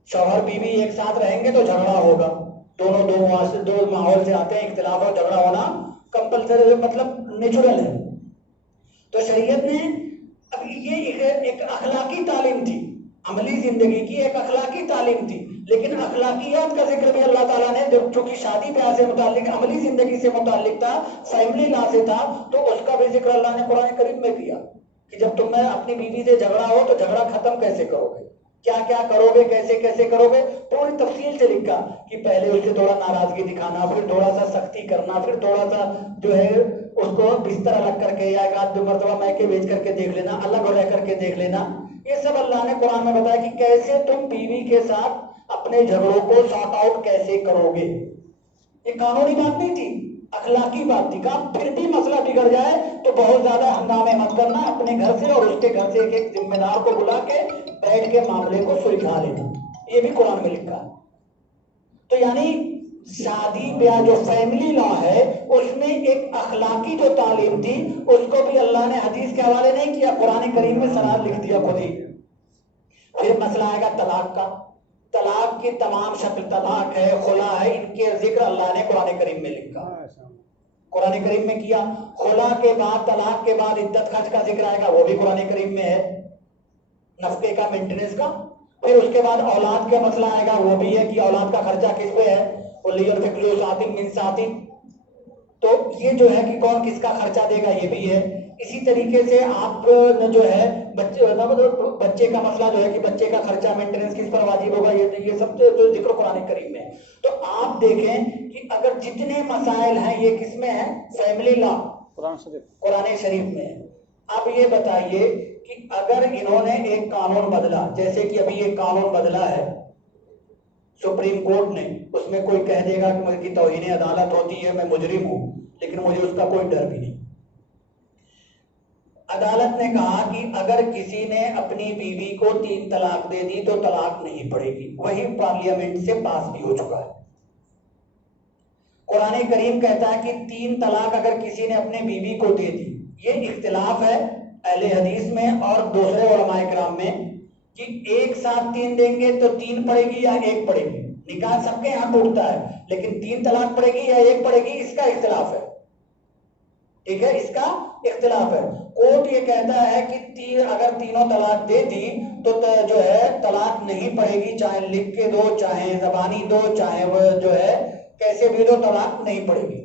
شوہر بیوی ایک ساتھ رہیں گے تو جھگڑا ہوگا، دونوں دو ماحول سے آتے ہیں، اختلاف اور جھگڑا ہونا کمپلسری، مطلب نیچرل ہے. تو شریعت نے اب یہ ایک اخلاقی تعلیم تھی، عملی زندگی کی ایک اخلاقی تعلیم تھی، لیکن اخلاقیات کا ذکر بھی اللہ تعالیٰ نے چونکہ شادی بیاہ سے متعلق، عملی زندگی سے متعلق تھا، فیملی لا سے تھا، تو اس کا بھی ذکر اللہ نے قرآن کریم میں کیا کہ جب تم میں اپنی بیوی سے جھگڑا ہو تو جھگڑا ختم کیسے کرو گے، کیا کیا کرو گے، کیسے کیسے کرو گے. پوری تفصیل سے لکھا کہ پہلے اس سے تھوڑا ناراضگی دکھانا، پھر تھوڑا سا سختی کرنا، پھر تھوڑا سا جو ہے اس کو بستر الگ کر کے یا ایک آدھ دو مرتبہ میکے بیچ کر کے دیکھ لینا، الگ رہ کر کے دیکھ لینا. یہ سب اللہ نے قرآن میں بتایا کہ کیسے تم بیوی کے ساتھ اپنے جھگڑوں کو سارٹ آؤٹ کیسے کرو گے. یہ قانونی بات نہیں تھی، اخلاقی بات تھی. کہا پھر بھی مسئلہ بگڑ جائے تو بہت زیادہ ہنگامے مت کرنا، اپنے گھر سے اور اس کے گھر سے ایک ذمہ دار کو بلا کے بیٹھ کے معاملے کو سلجھا لینا. یہ بھی قرآن میں لکھا. تو یعنی شادی بیاہ جو فیملی لا ہے اس میں ایک اخلاقی جو تعلیم تھی اس کو بھی اللہ نے حدیث کے حوالے نہیں کیا، قرآن کریم میں سرحد لکھ دیا خود ہی. پھر مسئلہ آئے گا طلاق کا. طلاق کی تمام شکل، طلاق ہے، خلا ہے، ان کے ذکر اللہ نے قرآن کریم میں لکھا، قرآن کریم میں کیا. خلا کے بعد، طلاق کے بعد عدت خرچ کا ذکر آئے گا، وہ بھی قرآن کریم میں ہے، نفقے کا، مینٹیننس کا. پھر اس کے بعد اولاد کا مسئلہ آئے گا، وہ بھی ہے کہ اولاد کا خرچہ کس پہ ہے، وَلِيُنْفِقْ ذُو سَعَةٍ مِّن سَعَتِهِ. تو یہ جو ہے کہ کون کس کا خرچہ دے گا، یہ بھی ہے. اسی طریقے سے آپ جو ہے بچے کا مسئلہ جو ہے کہ بچے کا خرچہ، مینٹیننس کس پر واجب ہوگا، یہ سب جو ذکر قرآن کریم میں. تو آپ دیکھیں کہ اگر جتنے مسائل ہیں یہ کس میں ہیں، فیملی لا قرآن شریف میں ہے. اب یہ بتائیے کہ اگر انہوں نے ایک قانون بدلا، جیسے کہ ابھی ایک قانون بدلا ہے سپریم کورٹ نے، اس میں کوئی کہہ دے گا کہ مجھ کی توہین عدالت ہوتی ہے، میں مجرم ہوں، لیکن مجھے اس کا کوئی ڈر بھی نہیں. عدالت نے کہا کہ اگر کسی نے اپنی بیوی کو 3 طلاق دے دی تو طلاق نہیں پڑے گی، وہی پارلیمنٹ سے پاس بھی ہو چکا ہے. قرآن کریم کہتا ہے کہ 3 طلاق اگر کسی نے اپنے بیوی کو دے دی، یہ اختلاف ہے اہل حدیث میں اور دوسرے علماء کرام میں کہ ایک ساتھ 3 دیں گے تو 3 پڑے گی یا 1 پڑے گی. نکاح سب کے یہاں ٹوٹتا ہے لیکن 3 طلاق پڑے گی یا 1 پڑے گی اس کا اختلاف ہے. ٹھیک ہے, اس کا اختلاف ہے. کورٹ یہ کہتا ہے کہ اگر تینوں طلاق دے دی تو جو ہے طلاق نہیں پڑے گی, چاہے لکھ کے دو, چاہے زبانی دو, چاہے وہ جو ہے کیسے بھی دو, طلاق نہیں پڑے گی.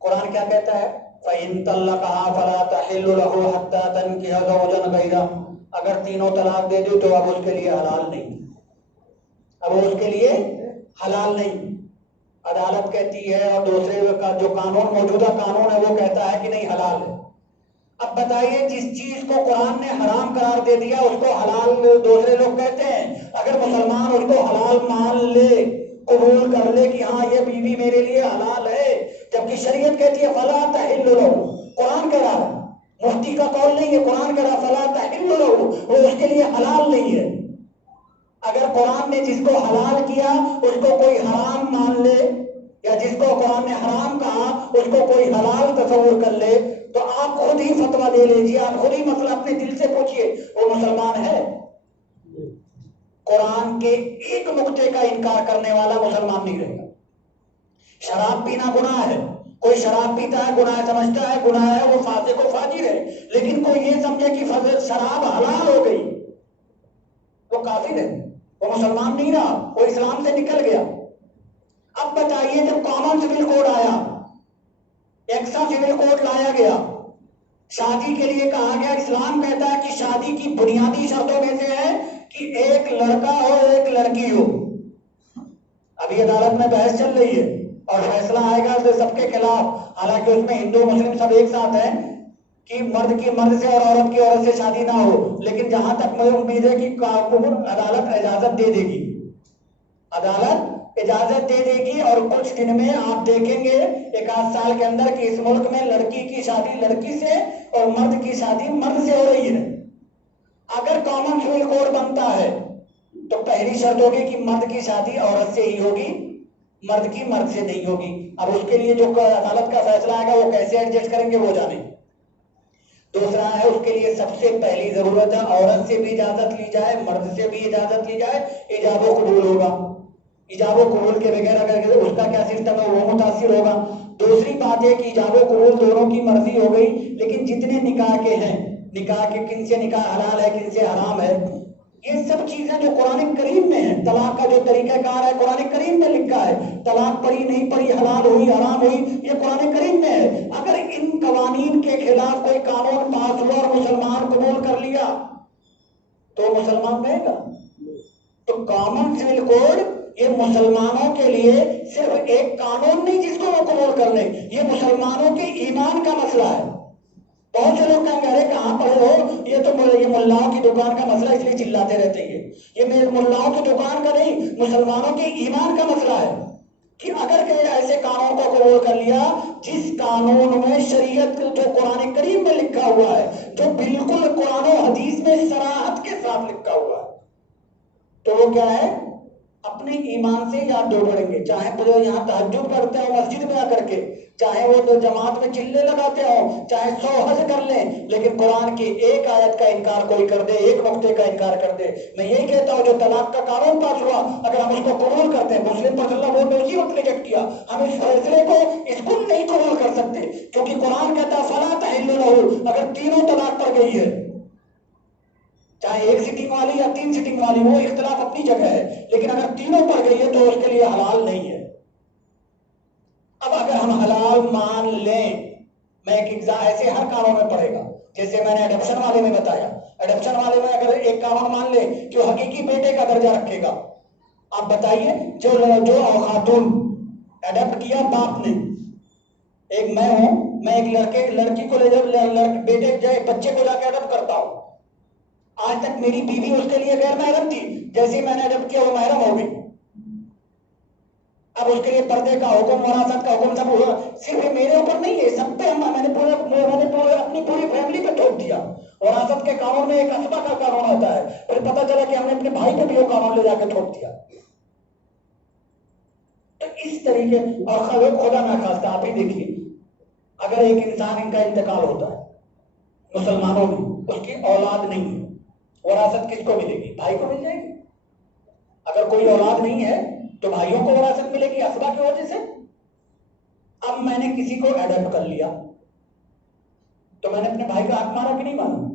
قرآن کیا کہتا ہے؟ فَإِن طَلَّقَهَا فَلَا تَحِلُّ لَهُ حَتَّى تَنكِحَ زَوْجًا غَيْرَهُ. اگر تینوں طلاق دے دی تو اب اس کے لیے حلال نہیں, اب اس کے لیے حلال نہیں. عدالت کہتی ہے اور دوسرے کا جو قانون, موجودہ قانون ہے, وہ کہتا ہے کہ نہیں حلال ہے. اب بتائیے جس چیز کو قرآن نے حرام قرار دے دیا اس کو حلال دوسرے لوگ کہتے ہیں. اگر مسلمان اس کو حلال مان لے, قبول کر لے کہ ہاں یہ بیوی میرے لیے حلال ہے, جبکہ شریعت کہتی ہے فلا تحل لہ, قرآن کہہ رہا ہے, مفتی کا قول نہیں ہے, قرآن کہہ رہا فلا تحل لہ, وہ اس کے لیے حلال نہیں ہے. اگر قرآن نے جس کو حلال کیا اس کو کوئی حرام مان لے, یا جس کو قرآن نے حرام کہا اس کو کوئی حلال تصور کر لے, تو آپ خود ہی فتویٰ دے لیجیے, آپ خود ہی مسئلہ اپنے دل سے پوچھیے, وہ مسلمان ہے؟ قرآن کے ایک نقطے کا انکار کرنے والا مسلمان نہیں رہے گا. شراب پینا گناہ ہے, کوئی شراب پیتا ہے گناہ سمجھتا ہے, گناہ ہے, وہ فاسق و فاجر ہے. لیکن کوئی یہ سمجھے کہ شراب حلال ہو گئی, وہ کافر ہے, وہ مسلمان نہیں رہا, وہ اسلام سے نکل گیا. اب بتائیے جب کامن سول کوڈ آیا, ایکسا سول کوڈ لایا گیا, شادی کے لیے کہا گیا, اسلام کہتا ہے کہ شادی کی بنیادی شرطوں میں سے ہے کہ ایک لڑکا ہو ایک لڑکی ہو. ابھی عدالت میں بحث چل رہی ہے اور فیصلہ آئے گا سب کے خلاف, حالانکہ اس میں ہندو مسلم سب ایک ساتھ ہیں کہ مرد کی مرد سے اور عورت کی عورت سے شادی نہ ہو. لیکن جہاں تک مجھے امید ہے کہ عدالت اجازت دے دے گی, عدالت اجازت دے دے گی, اور کچھ دن میں آپ دیکھیں گے 1 سال کے اندر کہ اس ملک میں لڑکی کی شادی لڑکی سے اور مرد کی شادی مرد سے ہو رہی ہے. اگر کامن سول کوڈ بنتا ہے تو پہلی شرط ہوگی کہ مرد کی شادی عورت سے ہی ہوگی, مرد کی مرد سے نہیں ہوگی. اب اس کے لیے جو عدالت کا فیصلہ آئے گا وہ کیسے ایڈجسٹ کریں گے وہ جانے. دوسرا ہے اس کے لیے سب سے پہلی ضرورت ہے عورت سے بھی اجازت لی جائے, مرد سے بھی اجازت لی جائے, ایجاب و قبول ہوگا. ایجاب و قبول کے بغیر اگر اس کا کیا سسٹم ہے وہ متاثر ہوگا. دوسری بات ہے کہ ایجاب و قبول دونوں کی مرضی ہو گئی, لیکن جتنے نکاح کے ہیں, نکاح کے کن سے نکاح حلال ہے کن سے حرام ہے, یہ سب چیزیں جو قرآن کریم میں ہیں. طلاق کا جو طریقہ کار ہے قرآن کریم میں لکھا ہے, طلاق پڑی نہیں پڑی, حلال ہوئی حرام ہوئی, یہ قرآن کریم میں ہے. اگر ان قوانین کے خلاف کوئی قانون پاس ہوا اور مسلمان قبول کر لیا تو مسلمان رہے گا. تو کامن سول کوڈ یہ مسلمانوں کے لیے صرف ایک قانون نہیں جس کو وہ قبول کر لیں, یہ مسلمانوں کے ایمان کا مسئلہ ہے. بہت سے لوگ کہیں گے ارے کہاں پڑھے ہو, یہ تو یہ ملاؤں کی دکان کا مسئلہ اس لیے چلاتے رہتے ہیں. یہ ملاؤں کی دکان کا نہیں, مسلمانوں کے ایمان کا مسئلہ ہے کہ اگر کہ ایسے قانون کو قبول کر لیا جس قانون میں شریعت جو قرآن کریم میں لکھا ہوا ہے, جو بالکل قرآن و حدیث میں صراحت کے ساتھ لکھا ہوا ہے, تو وہ کیا ہے اپنے ایمان سے یاد دو پڑیں گے. چاہے وہ یہاں تہجد کرتے ہو مسجد میں آ کر کے, چاہے وہ تو جماعت میں چلے لگاتے ہو, چاہے 100 حج کر لیں, لیکن قرآن کی ایک آیت کا انکار کوئی کر دے, ایک نقطے کا انکار کر دے. میں یہی کہتا ہوں جو طلاق کا قانون پاس ہوا اگر ہم اس کو قبول کرتے ہیں, مسلم پرسنل ووٹ نے اسی وقت ریجیکٹ کیا, ہم اس فیصلے کو اس کو نہیں قبول کر سکتے کیونکہ قرآن کہتا ہے فلا تحل لہ, اگر تینوں طلاق پڑ گئی ہے, چاہے 1 سٹنگ والی یا 3 سٹنگ والی, وہ اختلاف اپنی جگہ ہے, لیکن اگر تینوں پڑ گئی ہے تو اس کے لیے حلال نہیں ہے. اب اگر ہم حلال مان لیں, میں ایک ایسے ہر قانون میں پڑے گا, جیسے میں نے اڈاپشن والے میں بتایا, اڈاپشن والے میں اگر ایک قانون مان لیں کہ وہ حقیقی بیٹے کا درجہ رکھے گا. آپ بتائیے جو خاتون اڈاپٹ کیا باپ نے, ایک میں ہوں, میں ایک لڑکی کو لے جب بیٹے بچے کو لا کے اڈاپٹ کرتا ہوں, آج تک میری بیوی اس کے لیے غیر محرم تھی, جیسے ہی میں نے اڈاپٹ کیا وہ محرم ہو گئی. اب اس کے لیے پردے کا حکم, وراثت کا حکم سب ہوا, صرف میرے اوپر نہیں ہے, سب پہ میں نے اپنی پوری فیملی پہ تھوپ دیا. وراثت کے قانون میں ایک اسبہ کا قانون آتا ہے, پھر پتہ چلا کہ ہم نے اپنے بھائی پہ بھی وہ قانون لے جا کے تھوپ دیا. تو اس طریقے, اور خدا نہ خواستہ آپ ہی دیکھیے اگر ایک انسان ان کا انتقال ہوتا ہے مسلمانوں میں اس کی اولاد نہیں ہے، وراثت کس کو ملے گی؟ بھائی کو مل جائے گی۔ اگر کوئی اولاد نہیں ہے تو بھائیوں کو وراثت ملے گی اسبا کی وجہ سے۔ اب میں نے کسی کو اڈاپٹ کر لیا تو میں نے اپنے بھائی کا حق مانا کہ نہیں مانا؟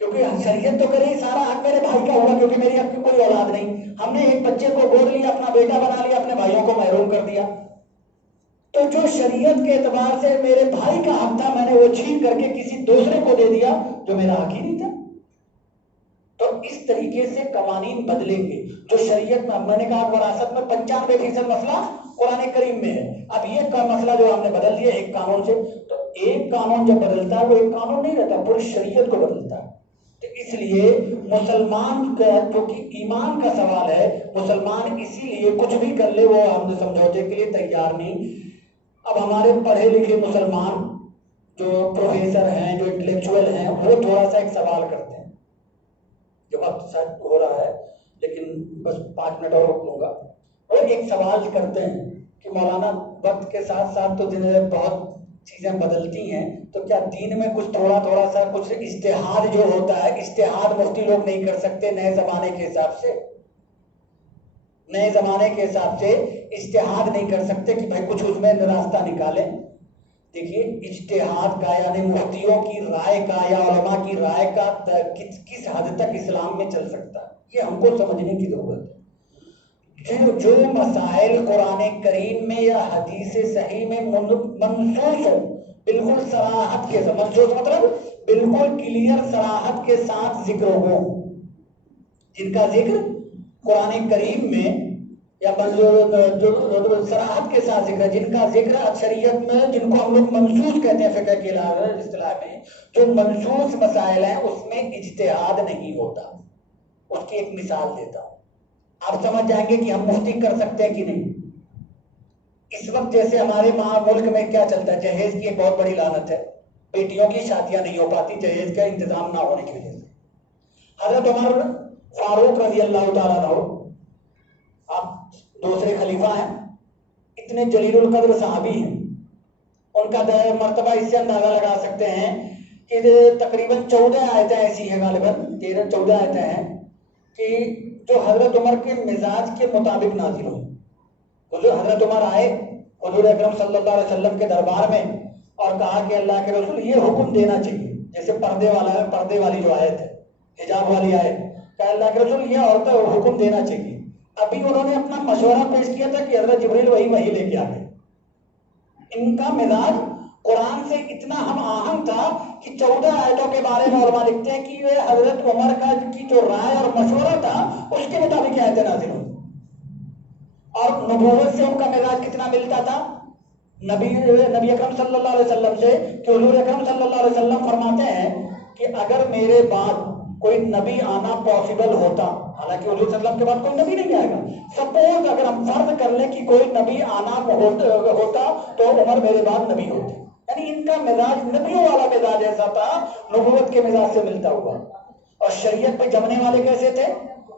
کیونکہ شریعت تو کرے سارا حق میرے بھائی کا ہوگا، کیونکہ میری اب کی کوئی اولاد نہیں۔ ہم نے ایک بچے کو گود لیا، اپنا بیٹا بنا لیا، اپنے بھائیوں کو محروم کر دیا۔ تو جو شریعت کے اعتبار سے میرے بھائی کا حق تھا، میں نے وہ چھین کر کے کسی دوسرے کو دے دیا جو میرا حق ہی نہیں تھا۔ تو اس طریقے سے قوانین بدلیں گے جو شریعت میں نے کہا وراثت میں 95% مسئلہ قرآن کریم میں ہے۔ اب یہ مسئلہ جو ہم نے بدل دیا ایک قانون سے، تو ایک قانون جب بدلتا ہے وہ ایک قانون نہیں رہتا، پوری شریعت کو بدلتا ہے۔ تو اس لیے مسلمان کا جو کہ ایمان کا سوال ہے، مسلمان اسی لیے کچھ بھی کر لے وہ ہم سمجھوتے کے لیے تیار نہیں۔ اب ہمارے پڑھے لکھے مسلمان جو پروفیسر ہیں، جو انٹلیکچوئل ہیں، وہ تھوڑا سا ایک سوال کرتے ہیں، جو وقت شاید ہو رہا ہے لیکن بس 5 منٹ اور رک لوں گا۔ وہ ایک سوال کرتے ہیں کہ مولانا وقت کے ساتھ ساتھ تو بہت چیزیں بدلتی ہیں، تو کیا دین میں کچھ تھوڑا سا کچھ اجتہاد جو ہوتا ہے، اجتہاد مفتی لوگ نہیں کر سکتے نئے زمانے کے حساب سے؟ نئے زمانے کے حساب سے اجتہاد نہیں کر سکتے کہ بھائی کچھ اس میں راستہ نکالیں؟ دیکھیے اجتہاد کا یعنی مفتیوں کی رائے کا یا علماء کی رائے کا کس حد تک اسلام میں چل سکتا ہے، یہ ہم کو سمجھنے کی ضرورت ہے۔ جو مسائل قرآن کریم میں یا حدیث صحیح میں منصوص ہو، بالکل صراحت کے ساتھ، منصوص مطلب بالکل کلیئر صراحت کے ساتھ ذکر ہو، جن کا ذکر قرآن کریم میں یا صراحت کے ساتھ ذکر ہے، جن کا ذکر شریعت میں، جن کو ہم لوگ منصوص کہتے ہیں فقہ کے اصطلاح میں، جو منصوص مسائل ہیں اس میں اجتہاد نہیں ہوتا۔ اس کی ایک مثال دیتا ہوں، آپ سمجھ جائیں گے کہ ہم مفتی کر سکتے ہیں کہ نہیں۔ اس وقت جیسے ہمارے ملک میں کیا چلتا ہے، جہیز کی ایک بہت بڑی لعنت ہے، بیٹیوں کی شادیاں نہیں ہو پاتی جہیز کا انتظام نہ ہونے کی وجہ سے۔ حضرت عمر فاروق رضی اللہ تعالیٰ عنہ، آپ دوسرے خلیفہ ہیں، اتنے جلیل القدر صحابی ہیں، ان کا مرتبہ اس سے اندازہ لگا سکتے ہیں کہ تقریباً 14 آیتیں ایسی ہیں، غالباً 13-14 آیتیں ہیں کہ جو حضرت عمر کے مزاج کے مطابق نازل ہوئی۔ حضرت عمر آئے حضور اکرم صلی اللہ علیہ وسلم کے دربار میں اور کہا کہ اللہ کے رسول یہ حکم دینا چاہیے، جیسے پردے والی جو آیت ہے، حجاب والی آیت، کہ اللہ کے رسول یہ عورتیں حکم دینا چاہیے۔ ابھی انہوں نے اپنا مشورہ پیش کیا تھا کہ حضرت جبریل وہی لے کے آ گئے۔ ان کا مزاج قرآن سے اتنا ہم آہنگ تھا کہ 14 آیتوں کے بارے میں علماء لکھتے ہیں کہ یہ حضرت عمر کا کی جو رائے اور مشورہ تھا اس کے مطابق آیتیں نازل ہوئی۔ اور نبوت سے ان کا مزاج کتنا ملتا تھا نبی اکرم صلی اللہ علیہ وسلم سے، کہ حضور اکرم صلی اللہ علیہ وسلم فرماتے ہیں کہ اگر میرے بعد کوئی نبی آنا پاسبل ہوتا، حالانکہ حضور صلی اللہ علیہ وسلم کے بعد کوئی نبی نہیں آئے گا، سپوز اگر ہم فرض کر لیں کہ کوئی نبی آنا ہوتا تو عمر میرے بعد نبی ہوتے۔ یعنی ان کا مزاج نبیوں والا مزاج ایسا تھا، نبوت کے مزاج سے ملتا ہوا۔ اور شریعت پہ جمنے والے کیسے تھے؟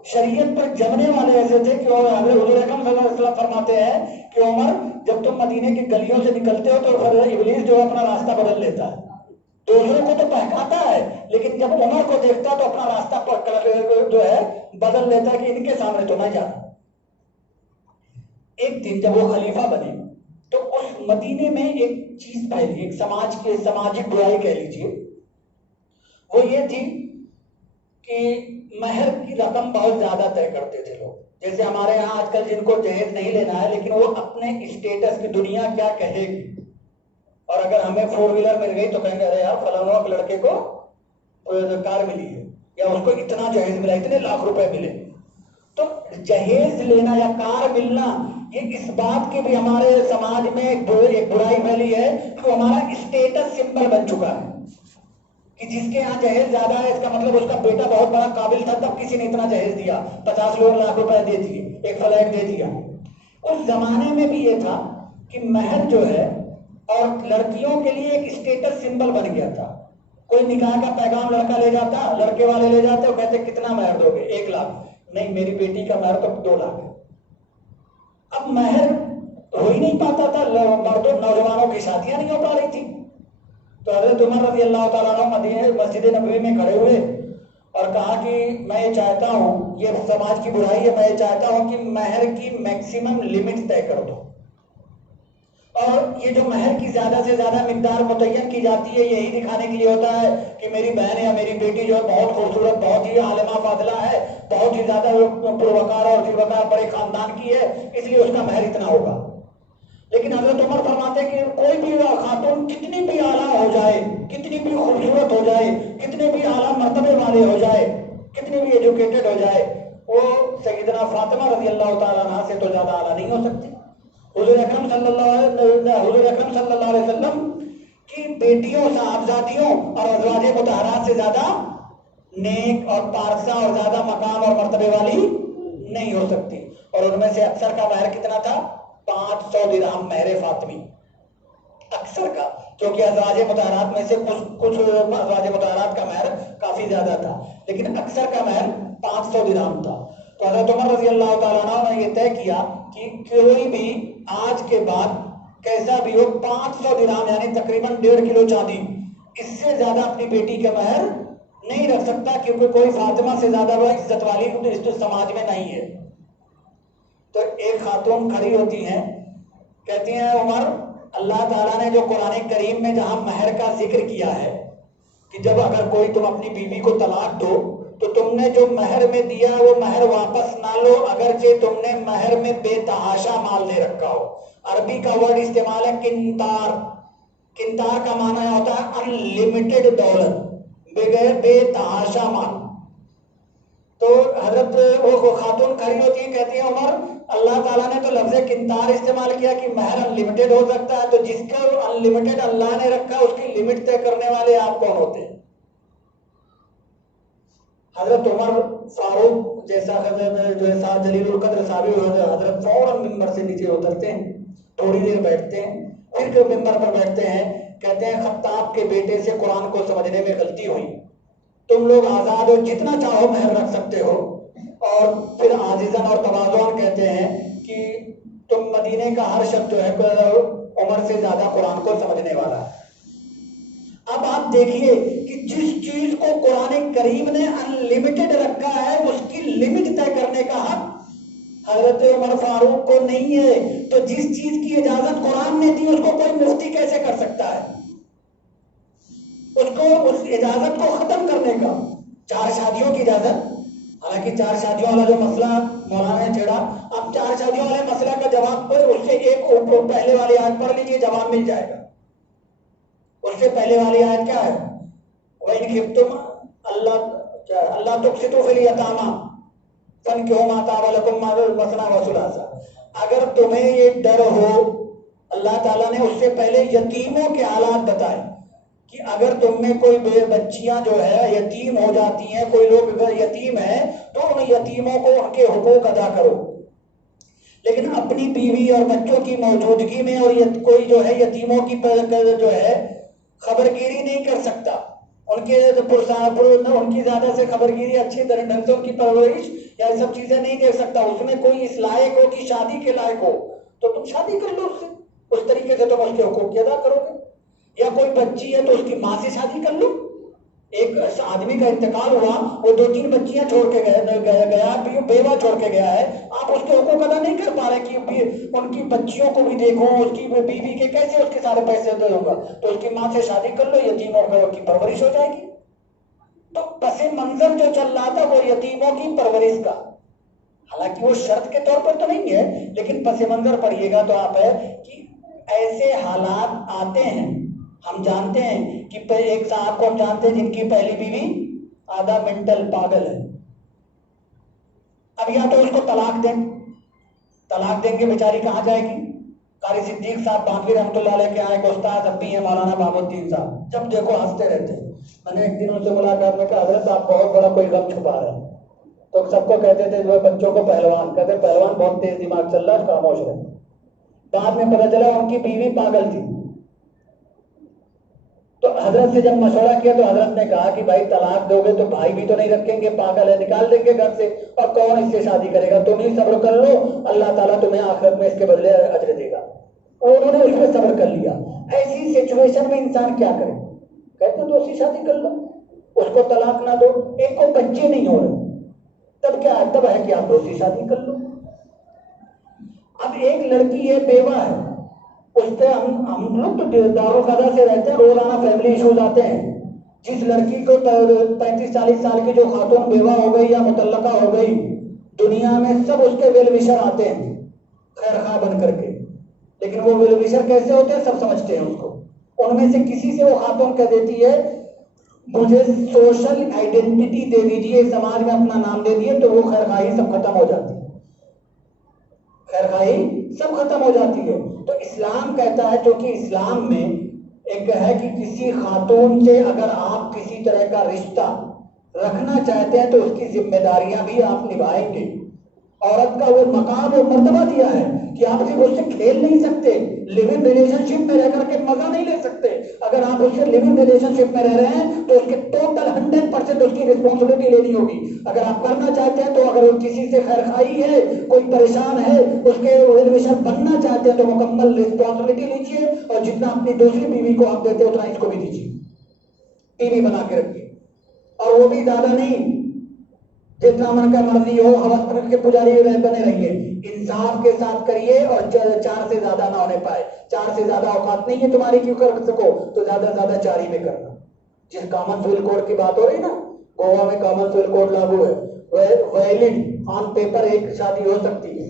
شریعت پر جمنے والے ایسے تھے کہ حضور اکرم صلی اللہ علیہ وسلم فرماتے ہیں کہ عمر جب تم مدینے کی گلیوں سے نکلتے ہو تو ابلیس جو ہے اپنا راستہ بدل لیتا ہے، دوسروں کو تو بہکاتا ہے لیکن جب عمر کو دیکھتا تو اپنا راستہ جو ہے بدل لیتا ہے کہ ان کے سامنے تو نہ جانا۔ ایک دن جب وہ خلیفہ بنے تو اس مدینے میں ایک چیز پھیلی، ایک سماجی برائی کہہ لیجیے، وہ یہ تھی کہ مہر کی رقم بہت زیادہ طے کرتے تھے لوگ۔ جیسے ہمارے یہاں آج کل جن کو جہیز نہیں لینا ہے لیکن وہ اپنے اسٹیٹس کی دنیا کیا کہے گی، اور اگر ہمیں 4 ویلر مل گئی تو کہیں گے ارے یار فلاں کے لڑکے کو کار ملی ہے یا اس کو اتنا جہیز ملا، اتنے لاکھ روپے ملے۔ تو جہیز لینا یا کار ملنا یہ اس بات کی بھی ہمارے سماج میں ایک برائی پھیلی ہے کہ ہمارا اسٹیٹس سمبل بن چکا ہے کہ جس کے یہاں جہیز زیادہ ہے اس کا مطلب اس کا بیٹا بہت بڑا قابل تھا تب کسی نے اتنا جہیز دیا، 50 لاکھ روپے دے دیے، ایک فلیٹ دے دیا۔ اس زمانے میں بھی یہ تھا کہ مہر جو ہے اور لڑکیوں کے لیے ایک اسٹیٹس سمبل بن گیا تھا۔ کوئی نکاح کا پیغام لڑکا لے جاتا، لڑکے والے لے جاتے، وہ کہتے کتنا مہر دو گے؟ 1 لاکھ۔ نہیں، میری بیٹی کا مہر تو 2 لاکھ ہے۔ اب مہر ہو ہی نہیں پاتا تھا، نوجوانوں کی شادیاں نہیں ہو پا رہی تھی، تو حضرت عمر رضی اللہ تعالیٰ عنہ مسجد نبوی میں کھڑے ہوئے اور کہا کہ میں یہ چاہتا ہوں، یہ سماج کی برائی ہے، میں یہ چاہتا ہوں کہ مہر کی میکسیمم لمٹ طے کر دو، اور یہ جو مہر کی زیادہ سے زیادہ مقدار متعین کی جاتی ہے یہی دکھانے کے لیے ہوتا ہے کہ میری بہن یا میری بیٹی جو ہے بہت خوبصورت، بہت ہی عالمہ فاضلہ ہے، بہت ہی زیادہ پروکار اور ذوقار بڑے خاندان کی ہے، اس لیے اس کا مہر اتنا ہوگا۔ لیکن حضرت عمر فرماتے ہیں کہ کوئی بھی خاتون کتنی بھی اعلیٰ ہو جائے، کتنی بھی خوبصورت ہو جائے، کتنے بھی اعلیٰ مرتبے والے ہو جائے، کتنی بھی ایجوکیٹڈ ہو جائے، وہ سیدنا فاطمہ رضی اللہ تعالیٰ عنہ سے تو زیادہ اعلیٰ نہیں ہو سکتی۔ حضور اکرم صلی اللہ علیہ وسلم کی بیٹیوں، صاحبزادیوں اور ازواج مطہرات سے زیادہ نیک اور پارسا اور زیادہ مقام اور مرتبے والی نہیں ہو سکتی، اور ان میں سے اکثر کا مہر کتنا تھا؟ 500 درہم مہر فاطمی، اکثر کا، کیونکہ ازواج مطہرات میں سے کچھ ازواج مطہرات کا مہر کافی زیادہ تھا، لیکن اکثر کا مہر 500 درہم تھا۔ تو حضرت عمر رضی اللہ تعالیٰ عنہ نے یہ طے کیا کہ کوئی بھی آج کے بعد کیسا بھی ہو 500 درہم یعنی تقریباً 1.5 کلو چاندی، اس سے زیادہ اپنی بیٹی کے مہر نہیں رکھ سکتا، کیونکہ کوئی فاطمہ سے زیادہ وہ عزت والی اس سماج میں نہیں ہے۔ تو ایک خاتون کھڑی ہوتی ہیں، کہتی ہیں عمر، اللہ تعالیٰ نے جو قرآن کریم میں جہاں مہر کا ذکر کیا ہے کہ جب اگر کوئی تم اپنی بیوی کو طلاق دو تو تم نے جو مہر میں دیا وہ مہر واپس نہ لو، اگرچہ تم نے مہر میں بے تحاشا مال دے رکھا ہو۔ عربی کا ورڈ استعمال ہے کنتار، کنتار کا معنی ہوتا ہے ان لمیٹڈ دولت، بغیر بے تحاشا مال۔ تو حضرت وہ خاتون کھڑی ہوتی ہے، کہتی ہے عمر، اللہ تعالیٰ نے تو لفظ کنتار استعمال کیا کہ مہر ان لمیٹڈ ہو سکتا ہے، تو جس کا ان لمیٹڈ اللہ نے رکھا اس کی لمٹ طے کرنے والے آپ کون ہوتے ہیں؟ حضرت عمر فاروق جیسا جلیل القدر صحابی حضرت فوراً ممبر سے نیچے اترتے ہیں، تھوڑی دیر بیٹھتے ہیں، پھر ممبر پر بیٹھتے ہیں، کہتے ہیں خطاب کے بیٹے سے قرآن کو سمجھنے میں غلطی ہوئی، تم لوگ آزاد ہو، جتنا چاہو مہر رکھ سکتے ہو۔ اور پھر عاجزاً اور تواضعاً کہتے ہیں کہ تم مدینے کا ہر شخص جو ہے عمر سے زیادہ قرآن کو سمجھنے والا ہے۔ اب آپ دیکھیے کہ جس چیز کو قرآن کریم نے ان لمیٹڈ رکھا ہے اس کی لمٹ طے کرنے کا حق حضرت عمر فاروق کو نہیں ہے، تو جس چیز کی اجازت قرآن نے دی اس کو کوئی مفتی کیسے کر سکتا ہے؟ اس اجازت کو ختم کرنے کا، 4 شادیوں کی اجازت، حالانکہ 4 شادیوں والا جو مسئلہ مولانا نے چھیڑا، اب 4 شادیوں والے مسئلہ کا جواب اس سے ایک پہلے والی آیت پڑھ لیجیے، جواب مل جائے گا۔ اس سے پہلے والی آیت کیا ہے؟ وَإِنْ خِفْتُمْ أَلَّا تُقْسِطُوا فِي الْيَتَامَىٰ فَانكِحُوا مَا طَابَ لَكُم مَّثْنَىٰ وَثُلَاثَ۔ اگر تمہیں یہ ڈر ہو، اللہ تعالیٰ نے اس سے پہلے یتیموں کے حالات بتائے کہ اگر تم میں کوئی بچیاں جو ہے یتیم ہو جاتی ہیں، کوئی لوگ یتیم ہیں، تو ان یتیموں کو ان کے حقوق ادا کرو، لیکن اپنی بیوی اور بچوں کی موجودگی میں اور کوئی جو ہے یتیموں کی جو ہے خبر گیری نہیں کر سکتا، ان کی زیادہ سے خبر گیری، اچھی ڈھنگ سے ان کی پرورش یا یہ سب چیزیں نہیں دے سکتا، اس میں کوئی اس لائق ہو کہ شادی کے لائق ہو تو تم شادی کر لو اس سے، اس طریقے سے تم اس کے حقوق کی ادا کرو گے۔ یا کوئی بچی ہے تو اس کی ماں سے شادی کر لو، ایک آدمی کا انتقال ہوا، وہ 2-3 بچیاں چھوڑ کے گیا، بیوہ چھوڑ کے گیا ہے، آپ اس کے حقوق ادا نہیں کر پا رہے کہ ان کی بچیوں کو بھی دیکھو، اس کی بیوی کے کیسے اس کے سارے پیسے دے دوں گا، تو اس کی ماں سے شادی کر لو، یتیموں کی پرورش ہو جائے گی۔ تو پس منظر جو چل رہا تھا وہ یتیموں کی پرورش کا، حالانکہ وہ شرط کے طور پر تو نہیں ہے، لیکن پس منظر پڑھیے گا تو آپ ہے کہ ایسے حالات آتے ہیں۔ ہم جانتے ہیں کہ ایک صاحب کو ہم جانتے ہیں جن کی پہلی بیوی آدھا منٹل پاگل ہے، اب یا تو اس کو طلاق دیں گے، بیچاری کہاں جائے گی؟ قاری صدیق صاحب بانگی رحمۃ اللہ علیہ کے ایک استاد اب بھی ہیں، مولانا باب الدین صاحب، جب دیکھو ہنستے رہتے ہیں۔ میں نے ایک دن ان سے ملاقات میں کہا حضرت آپ بہت بڑا کوئی غم چھپا رہے ہیں، تو سب کو کہتے تھے جو بچوں کو پہلوان کہتے، پہلوان بہت تیز دماغ چل رہا ہے، خاموش رہے۔ بعد میں پتہ چلا ان کی بیوی پاگل تھی، تو حضرت سے جب مشورہ کیا تو حضرت نے کہا کہ بھائی طلاق دو گے تو بھائی بھی تو نہیں رکھیں گے، پاگل ہے، نکال دیں گے گھر سے، اور کون اس سے شادی کرے گا؟ تم ہی صبر کر لو، اللہ تعالیٰ تمہیں آخرت میں اس کے بدلے اجر دے گا۔ اور انہوں نے اس پہ صبر کر لیا۔ ایسی سچویشن میں انسان کیا کرے؟ کہتے ہیں دوسری شادی کر لو، اس کو طلاق نہ دو، ایک کو بچے نہیں ہو رہے، تب کیا ہے؟ تب ہے کہ آپ دوسری شادی کر لو۔ اب ایک لڑکی ہے، بیوہ ہے، اس پہ ہم لوگ تو دارو قضا سے رہتے ہیں، روزانہ فیملی ایشوز آتے ہیں۔ جس لڑکی کو 35-40 سال کی جو خاتون بیوہ ہو گئی یا مطلقہ ہو گئی، دنیا میں سب اس کے ویل وشر آتے ہیں خیر خواہ بن کر کے، لیکن وہ ویل وشر کیسے ہوتے ہیں سب سمجھتے ہیں اس کو۔ ان میں سے کسی سے وہ خاتون کہہ دیتی ہے مجھے سوشل آئیڈینٹی دے دیجیے، سماج میں اپنا نام دے دیے، تو وہ خیر خواہی سب ختم ہو جاتی ہے، خیر خواہی سب ختم ہو جاتی ہے۔ تو اسلام کہتا ہے، چونکہ اسلام میں ایک ہے کہ کسی خاتون سے اگر آپ کسی طرح کا رشتہ رکھنا چاہتے ہیں تو اس کی ذمہ داریاں بھی آپ نبھائیں گے۔ عورت کا وہ مقام اور مرتبہ دیا ہے کہ آپ صرف اس سے کھیل نہیں سکتے، لیو ان ریلیشن شپ میں رہ کر کے مزہ نہیں لے سکتے۔ اگر آپ اس سے لیو ان ریلیشن شپ میں رہ رہے ہیں تو اس کے ٹوٹل 100% اس کی رسپانسبلٹی لینی ہوگی۔ اگر آپ کرنا چاہتے ہیں تو اگر کسی سے خیر خواہی ہے، کوئی پریشان ہے، اس کے ویل وشر بننا چاہتے ہیں تو مکمل رسپانسبلٹی لیجیے، اور جتنا اپنی دوسری بیوی کو آپ دیتے اتنا اس کو بھی دیجیے، بیوی بنا کے رکھیے، اور وہ بھی زیادہ نہیں، جتنا من کا مرضی ہو، ہوس پرست کے پجاری بنے رہیے، انصاف کے ساتھ کریے، اور 4 سے زیادہ نہ ہونے پائے۔ 4 سے زیادہ اوقات نہیں ہے تمہاری کیوں کر سکو تو زیادہ زیادہ 4 ہی میں کرنا۔ جس کامن سول کوڈ کی بات ہو رہی نا، گوا میں کامن سول کوڈ لاگو ہے، ویلڈ آن پیپر ایک شادی ہو سکتی ہے،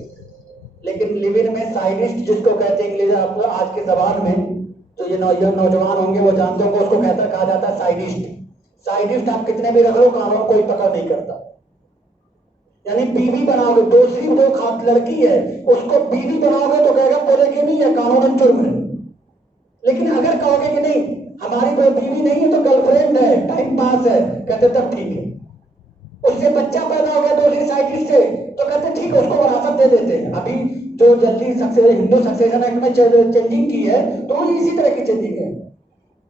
لیکن لیو ان میں سائڈسٹ جس کو کہتے ہیں انگلش آپ کو آج کے زبان میں، تو یہ نوجوان ہوں گے وہ جانتے ہوں گے، اس کو کہا جاتا ہے سائڈسٹ۔ سائڈسٹ آپ کتنے بھی رکھ لو، قانون کوئی پکڑ نہیں کرتا۔ یعنی بیوی بناؤ گے، دوسری جو لڑکی ہے اس کو بیوی بناؤ گے تو کہے گا بولے کہ نہیں ہے قانون جرم ہے، لیکن اگر کہو گے کہ نہیں ہماری کوئی بیوی نہیں ہے تو گرل فرینڈ ہے، ٹائم پاس ہے، کہتے تب ٹھیک ہے۔ اس سے بچہ پیدا ہو گیا دوسری سائیکل سے تو کہتے ٹھیک ہے اس کو وراثت دے دیتے ہیں۔ ابھی جو جلدی ہندو سکسیشن ایکٹ میں چینجنگ کی ہے تو وہ اسی طرح کی چینجنگ ہے۔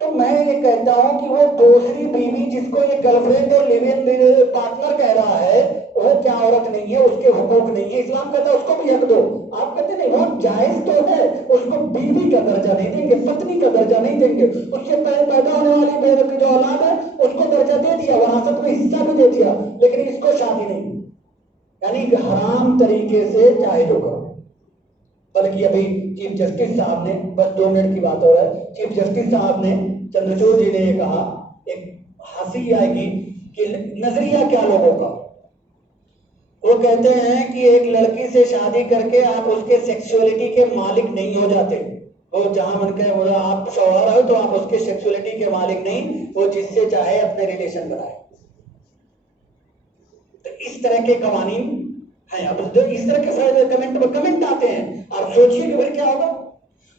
تو میں یہ کہتا ہوں کہ وہ دوسری بیوی جس کو یہ گرل فرینڈ اور لیو ان پارٹنر کہہ رہا ہے وہ کیا عورت نہیں ہے، اس کے حقوق نہیں ہے؟ اسلام کہتا ہے اس کو بھی حق دو۔ آپ کہتے نہیں وہ جائز تو ہے، اس کو بیوی کا درجہ نہیں دیں گے، پتنی کا درجہ نہیں دیں گے، اس سے پیدا ہونے والی بیوی کی جو اولاد ہے اس کو درجہ دے دیا، وراثت میں حصہ بھی دے دیا، لیکن اس کو شادی نہیں، یعنی کہ حرام طریقے سے چاہے جو کرو۔ بلکہ ابھی چیف جسٹس صاحب نے، بس 2 منٹ کی بات ہو رہا ہے، چیف جسٹس صاحب نے چندرچوڑ جی نے یہ کہا، ایک ہنسی آئے گی کہ نظریہ کیا لوگوں کا، وہ کہتے ہیں کہ ایک لڑکی سے شادی کر کے آپ اس کے سیکسولیٹی کے مالک نہیں ہو جاتے، وہ جہاں من کے بولا آپ شوہر ہو تو آپ اس کے سیکسولیٹی کے مالک نہیں، وہ جس سے چاہے اپنے ریلیشن بنائے۔ تو اس طرح کے قوانین ہیں، اب اس طرح کے کمنٹ آتے ہیں، آپ سوچئے کہ پھر کیا ہوگا۔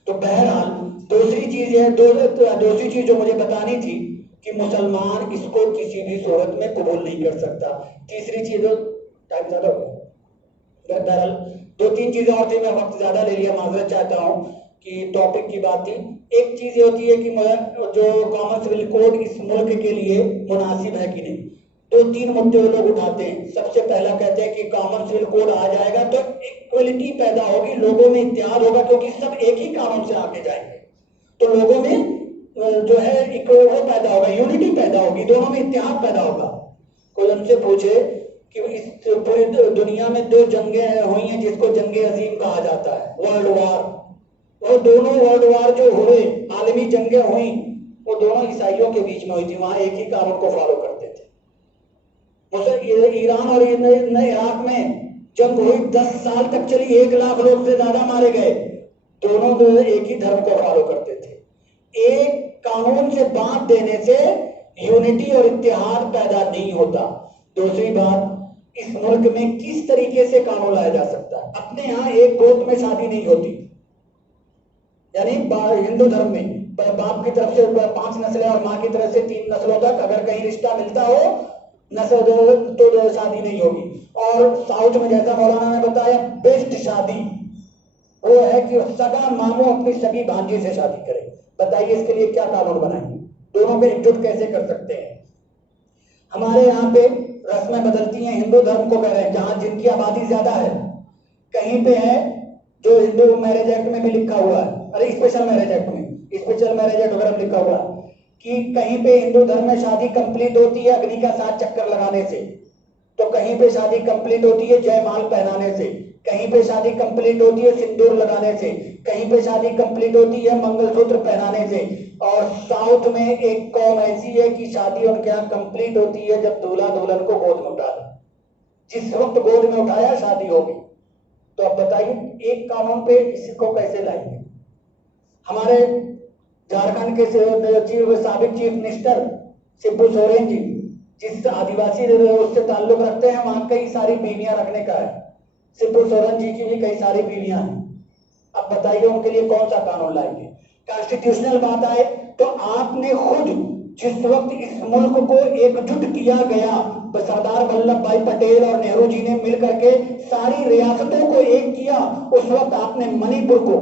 تو بہرحال دوسری چیز ہے، دوسری چیز جو مجھے بتانی تھی کہ مسلمان اس کو کسی بھی صورت میں قبول نہیں کر سکتا۔ تیسری چیز، ٹائم زیادہ ہو گیا، بہرحال 2-3 چیزیں اور تھی، میں وقت زیادہ لے لیا، معذرت چاہتا ہوں کہ ٹاپک کی بات تھی۔ ایک چیز یہ ہوتی ہے کہ جو کامن سول کوڈ اس ملک کے لیے مناسب ہے کہ نہیں، 2-3 مدعے لوگ اٹھاتے ہیں۔ سب سے پہلا کہتے ہیں کہ کامن سول کوڈ آ جائے گا تو ایکوالٹی پیدا ہوگی، لوگوں میں اتحاد ہوگا، کیونکہ سب ایک ہی قانون سے آگے جائیں گے تو لوگوں میں جو ہے ایک وہ پیدا ہوگا، یونٹی پیدا ہوگی، دونوں میں اتحاد پیدا ہوگا۔ کوئی ان سے پوچھے کہ اس پوری دنیا میں 2 جنگیں ہوئی ہیں جس کو جنگ عظیم کہا جاتا ہے، ورلڈ وار، وہ دونوں ورلڈ وار جو ہوئے، عالمی جنگیں ہوئیں، وہ دونوں عیسائیوں کے بیچ میں ہوئی تھی، وہاں ایک ہی قانون کو فالو کرتے تھے۔ ایران اور عراق میں جنگ ہوئی، 10 سال تک چلی، 1 لاکھ لوگ سے زیادہ مارے گئے، دونوں ایک ہی دھرم کو فالو کرتے تھے۔ ایک قانون سے بانٹ دینے سے یونٹی اور اتحاد پیدا نہیں ہوتا۔ دوسری بات، اس ملک میں کس طریقے سے قانون لایا جا سکتا ہے؟ اپنے ہاں ایک گوت میں شادی نہیں ہوتی، یعنی ہندو دھرم میں باپ کی طرف سے 5 نسلیں اور ماں کی طرف سے 3 نسلوں تک اگر کہیں رشتہ ملتا ہو نسل تو شادی نہیں ہوگی۔ اور ساؤتھ میں جیسا مولانا نے بتایا بیسٹ شادی وہ ہے کہ سگا ماموں اپنی سگی بھانجی سے شادی کرے۔ بتائیے اس کے لیے کیا قانون بنائیں گے؟ دونوں کو ایک جٹ کیسے کر سکتے ہیں؟ ہمارے یہاں پہ رسمیں بدلتی ہیں، ہندو دھرم کو کہہ رہے ہیں جہاں جن کی آبادی زیادہ ہے، کہیں پہ ہے جو ہندو میرج ایکٹ میں بھی لکھا ہوا ہے، ارے اسپیشل میرج ایکٹ میں، اسپیشل میرج ایکٹ وغیرہ میں لکھا ہوا ہے کہ کہیں پہ ہندو دھرم میں شادی کمپلیٹ ہوتی ہے اگنی کا 7 چکر لگانے سے، تو کہیں پہ شادی کمپلیٹ ہوتی ہے جے مال پہنانے سے، کہیں پہ شادی کمپلیٹ ہوتی ہے سندور لگانے سے، کہیں پہ شادی کمپلیٹ ہوتی ہے منگل سوتر پہنانے سے. اور ساؤتھ میں ایک قوم ایسی ہے کہ شادی ان کے یہاں کمپلیٹ ہوتی ہے جب دولہا دلہن کو گود میں اٹھا دے. جس وقت گود میں اٹھایا شادی ہوگی. تو اب بتائیے ایک قانون پہ اس کو کیسے لائیں گے؟ ہمارے جھارکھنڈ کے سابق چیف منسٹر شبو سورین جی جس آدیواسی اس سے تعلق رکھتے ہیں وہاں کئی ساری بیویاں رکھنے کا ہے. شبو سورین جی کی بھی کئی ساری بیویاں ہیں. اب بتائیے ان کے لیے کون سا قانون لائیں گے؟ کانسٹیٹیوشنل بات آئے تو آپ نے خود جس وقت اس ملک کو ایک جٹ کیا گیا سردار ولبھ بھائی پٹیل اور نہرو جی نے مل کر کے ساری ریاستوں کو ایک کیا، اس وقت آپ نے منی پور کو،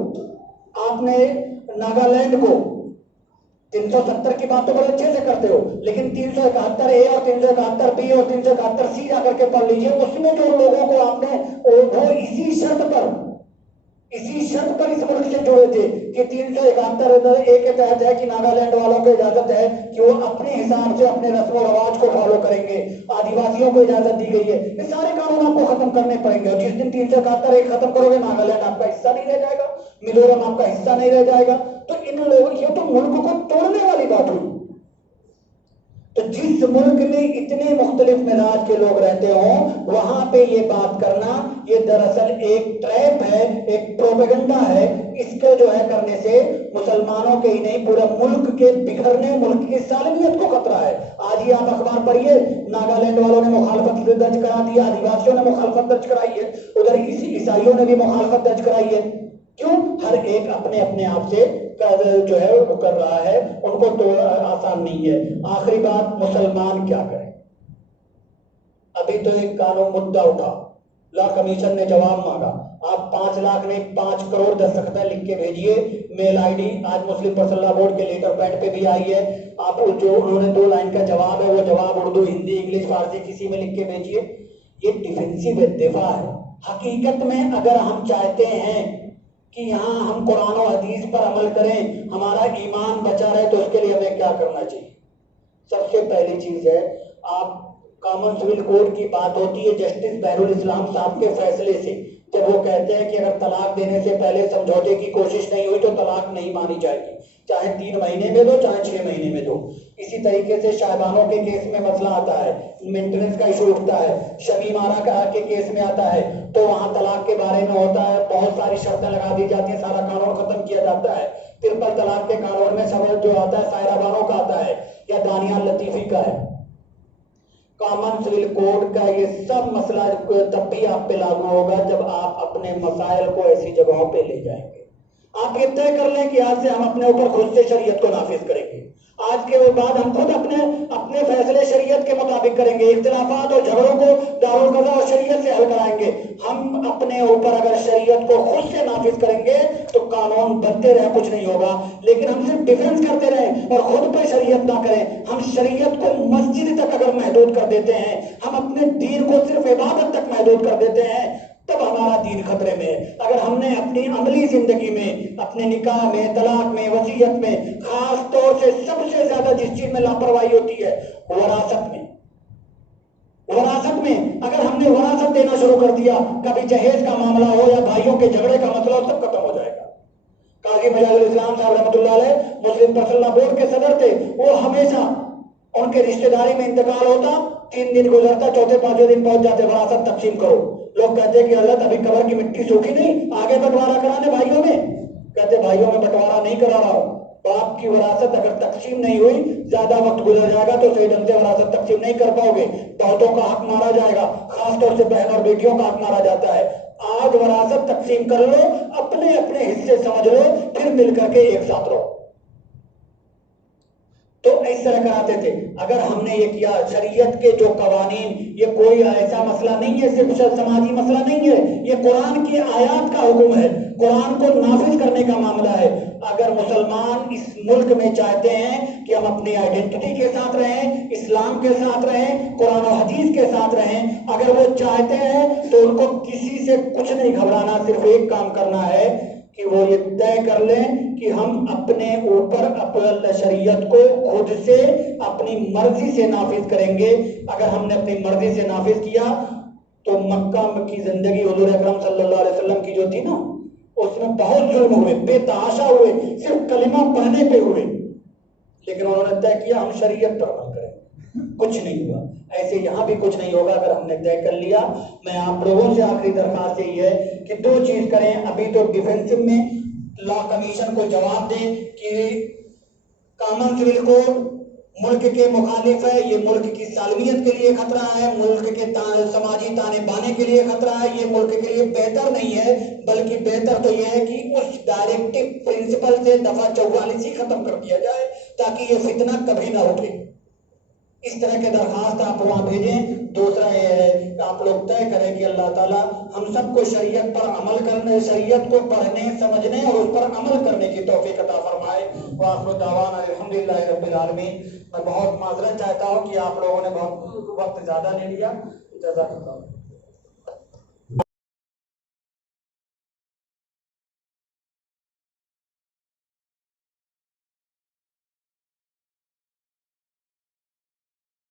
آپ نے ناگالینڈ کو، 370 کی بات تو بڑے اچھے سے کرتے ہو لیکن 371 اے اور 371 بی اور 371 سی جا کر کے پڑھ لیجئے. اس میں جو لوگوں کو آپ نے وہ اسی شرط پر اس ملک سے جوڑے تھے کہ 371 اے کے تحت ہے کہ ناگالینڈ والوں کو اجازت ہے کہ وہ اپنے حساب سے اپنے رسم و رواج کو فالو کریں گے. آدیواسیوں کو اجازت دی گئی ہے. یہ سارے قانون آپ کو ختم کرنے پڑیں گے اور جس دن 371 اے ختم کرو گے ناگالینڈ آپ کا حصہ نہیں رہ جائے گا، میزورم آپ کا حصہ نہیں رہ جائے گا. تو ان لوگوں یہ تو ملک کو توڑنے والی بات ہوئی. تو جس ملک میں اتنے مختلف مزاج کے لوگ رہتے ہوں وہاں پہ یہ بات کرنا یہ دراصل ایک ٹریپ ہے، ایک پروپیگنڈا ہے. اس کو جو ہے کرنے سے مسلمانوں کے ہی نہیں پورے ملک کے بکھرنے، ملک کی سالمیت کو خطرہ ہے. آج ہی آپ اخبار پڑھیے، ناگالینڈ والوں نے مخالفت درج کرا دی، آدیواسیوں نے مخالفت درج کرائی ہے، ادھر عیسائیوں نے بھی مخالفت درج کرائی ہے. کیوں؟ ہر ایک اپنے اپنے آپ سے جو ہے وہ کر رہا ہے، ان کو تو آسان نہیں ہے. آخری بات، مسلمان کیا کریں؟ ابھی تو ایک قانون مدعا اٹھا، لا کمیشن نے جواب مانگا. آپ 5 لاکھ نہیں 5 کروڑ دستخط لکھ کے بھیجیے. میل آئی ڈی آج مسلم پرسنل لا بورڈ کے لیٹر پیڈ پہ بھی آئی ہے. آپ جو انہوں نے 2 لائن کا جواب ہے وہ جواب اردو، ہندی، انگلش، فارسی کسی میں لکھ کے بھیجیے. یہ ڈیفینسو دفاع ہے. حقیقت میں اگر ہم چاہتے ہیں کہ یہاں ہم قرآن و حدیث پر عمل کریں، ہمارا ایمان بچا رہے، تو اس کے لیے ہمیں کیا کرنا چاہیے؟ سب سے پہلی چیز ہے، آپ کامن سول کوڈ کی بات ہوتی ہے جسٹس بہر الاسلام صاحب کے فیصلے سے، جب وہ کہتے ہیں کہ اگر طلاق دینے سے پہلے سمجھوتے کی کوشش نہیں ہوئی تو طلاق نہیں مانی جائے گی، چاہے 3 مہینے میں دو چاہے 6 مہینے میں دو. اسی طریقے سے شائبانوں کے کیس میں مسئلہ آتا ہے، مینٹیننس کا ایشو اٹھتا ہے، شمیم آرا کے کیس میں آتا ہے تو وہاں طلاق کے بارے میں ہوتا ہے، بہت ساری شرطیں لگا دی جاتی ہیں، سارا قانون ختم کیا جاتا ہے. ٹرپل طلاق کے قانون میں سبب جو آتا ہے سائرہ بانو کا آتا ہے یا دانیال لطیفی کا ہے. کامن سول کوڈ کا یہ سب مسئلہ تب بھی آپ پہ لاگو ہوگا جب آپ اپنے مسائل کو ایسی جگہوں پہ لے جائیں گے. آپ یہ طے کر لیں کہ آج سے ہم اپنے اوپر خود سے شریعت کو نافذ کریں گے. آج کے بعد ہم خود اپنے فیصلے شریعت کے مطابق کریں گے. اختلافات اور جھگڑوں کو دارالقضاء اور شریعت سے حل کرائیں گے. ہم اپنے اوپر اگر شریعت کو خود سے نافذ کریں گے تو قانون بنتے رہے کچھ نہیں ہوگا، لیکن ہم صرف ڈیفنس کرتے رہیں اور خود پہ شریعت نہ کریں. ہم شریعت کو مسجد تک اگر محدود کر دیتے ہیں، ہم اپنے دین کو صرف عبادت تک محدود کر دیتے ہیں، تب ہمارا دین خطرے میں ہے. اگر ہم نے اپنی عملی زندگی میں، اپنے نکاح میں، طلاق میں، وصیت میں، خاص طور سے سب سے زیادہ جس چیز میں لاپرواہی ہوتی ہے وراثت میں اگر ہم نے وراثت دینا شروع کر دیا، کبھی جہیز کا معاملہ ہو یا بھائیوں کے جھگڑے کا مسئلہ ہو، سب ختم ہو جائے گا. قاضی مجاز الاسلام صاحب رحمۃ اللہ علیہ مسلم پرسنل لا بورڈ کے صدر تھے. وہ ہمیشہ ان کے رشتہ داری میں انتقال ہوتا، 3 دن گزرتا، چوتھے 5ویں دن پہنچ جاتے وراثت تقسیم کرو. لوگ کہتے کہ حضرت ابھی قبر کی مٹی سوکھی نہیں، آگے بٹوارا کرانے بھائیوں میں. کہتے بھائیوں میں بٹوارا نہیں کرا رہا ہوں، باپ کی وراثت اگر تقسیم نہیں ہوئی، زیادہ وقت گزر جائے گا تو صحیح ڈھنگ سے وراثت تقسیم نہیں کر پاؤ گے، بہتوں کا حق مارا جائے گا، خاص طور سے بہن اور بیٹیوں کا حق مارا جاتا ہے. آج وراثت تقسیم کر لو، اپنے اپنے حصے سمجھ لو، پھر مل کر کے ایک ساتھ رہو. تو اس طرح کراتے تھے. اگر ہم نے یہ کیا، شریعت کے جو قوانین، یہ کوئی ایسا مسئلہ نہیں ہے، صرف سماجی مسئلہ نہیں ہے، یہ قرآن کی آیات کا حکم ہے، قرآن کو نافذ کرنے کا معاملہ ہے. اگر مسلمان اس ملک میں چاہتے ہیں کہ ہم اپنی آئیڈینٹی کے ساتھ رہیں، اسلام کے ساتھ رہیں، قرآن و حدیث کے ساتھ رہیں، اگر وہ چاہتے ہیں تو ان کو کسی سے کچھ نہیں گھبرانا، صرف ایک کام کرنا ہے کہ وہ یہ طے کر لیں کہ ہم اپنے اوپر شریعت کو خود سے اپنی مرضی سے نافذ کریں گے. اگر ہم نے اپنی مرضی سے نافذ کیا تو مکہ کی زندگی حضور اکرم صلی اللہ علیہ وسلم کی جو تھی نا اس میں بہت ظلم ہوئے، بے تحاشا ہوئے، صرف کلمہ پڑھنے پہ ہوئے، لیکن انہوں نے طے کیا ہم شریعت پر عمل کریں، کچھ نہیں ہوا. ایسے یہاں بھی کچھ نہیں ہوگا اگر ہم نے طے کر لیا. میں آپ لوگوں سے آخری درخواست یہی ہے کہ دو چیز کریں. ابھی تو ڈیفینسو میں لا کمیشن کو جواب دیں کہ کامن سول کوڈ ملک کے مخالف ہے، یہ ملک کی سالمیت کے لیے خطرہ ہے، ملک کے سماجی تانے بانے کے لیے خطرہ ہے، یہ ملک کے لیے بہتر نہیں ہے، بلکہ بہتر تو یہ ہے کہ اس ڈائریکٹو پرنسپل سے دفعہ 44 ہی ختم کر دیا جائے تاکہ یہ فتنہ کبھی نہ اٹھے. اس طرح کے درخواست آپ وہاں بھیجیں. دوسرا یہ ہے کہ آپ لوگ طے کریں کہ اللہ تعالیٰ ہم سب کو شریعت پر عمل کرنے، شریعت کو پڑھنے سمجھنے اور اس پر عمل کرنے کی توفیق عطا فرمائے. وآخر دعوانا الحمدللہ رب العالمین. میں بہت معذرت چاہتا ہوں کہ آپ لوگوں نے بہت وقت زیادہ لے لیا. جزاک اللہ.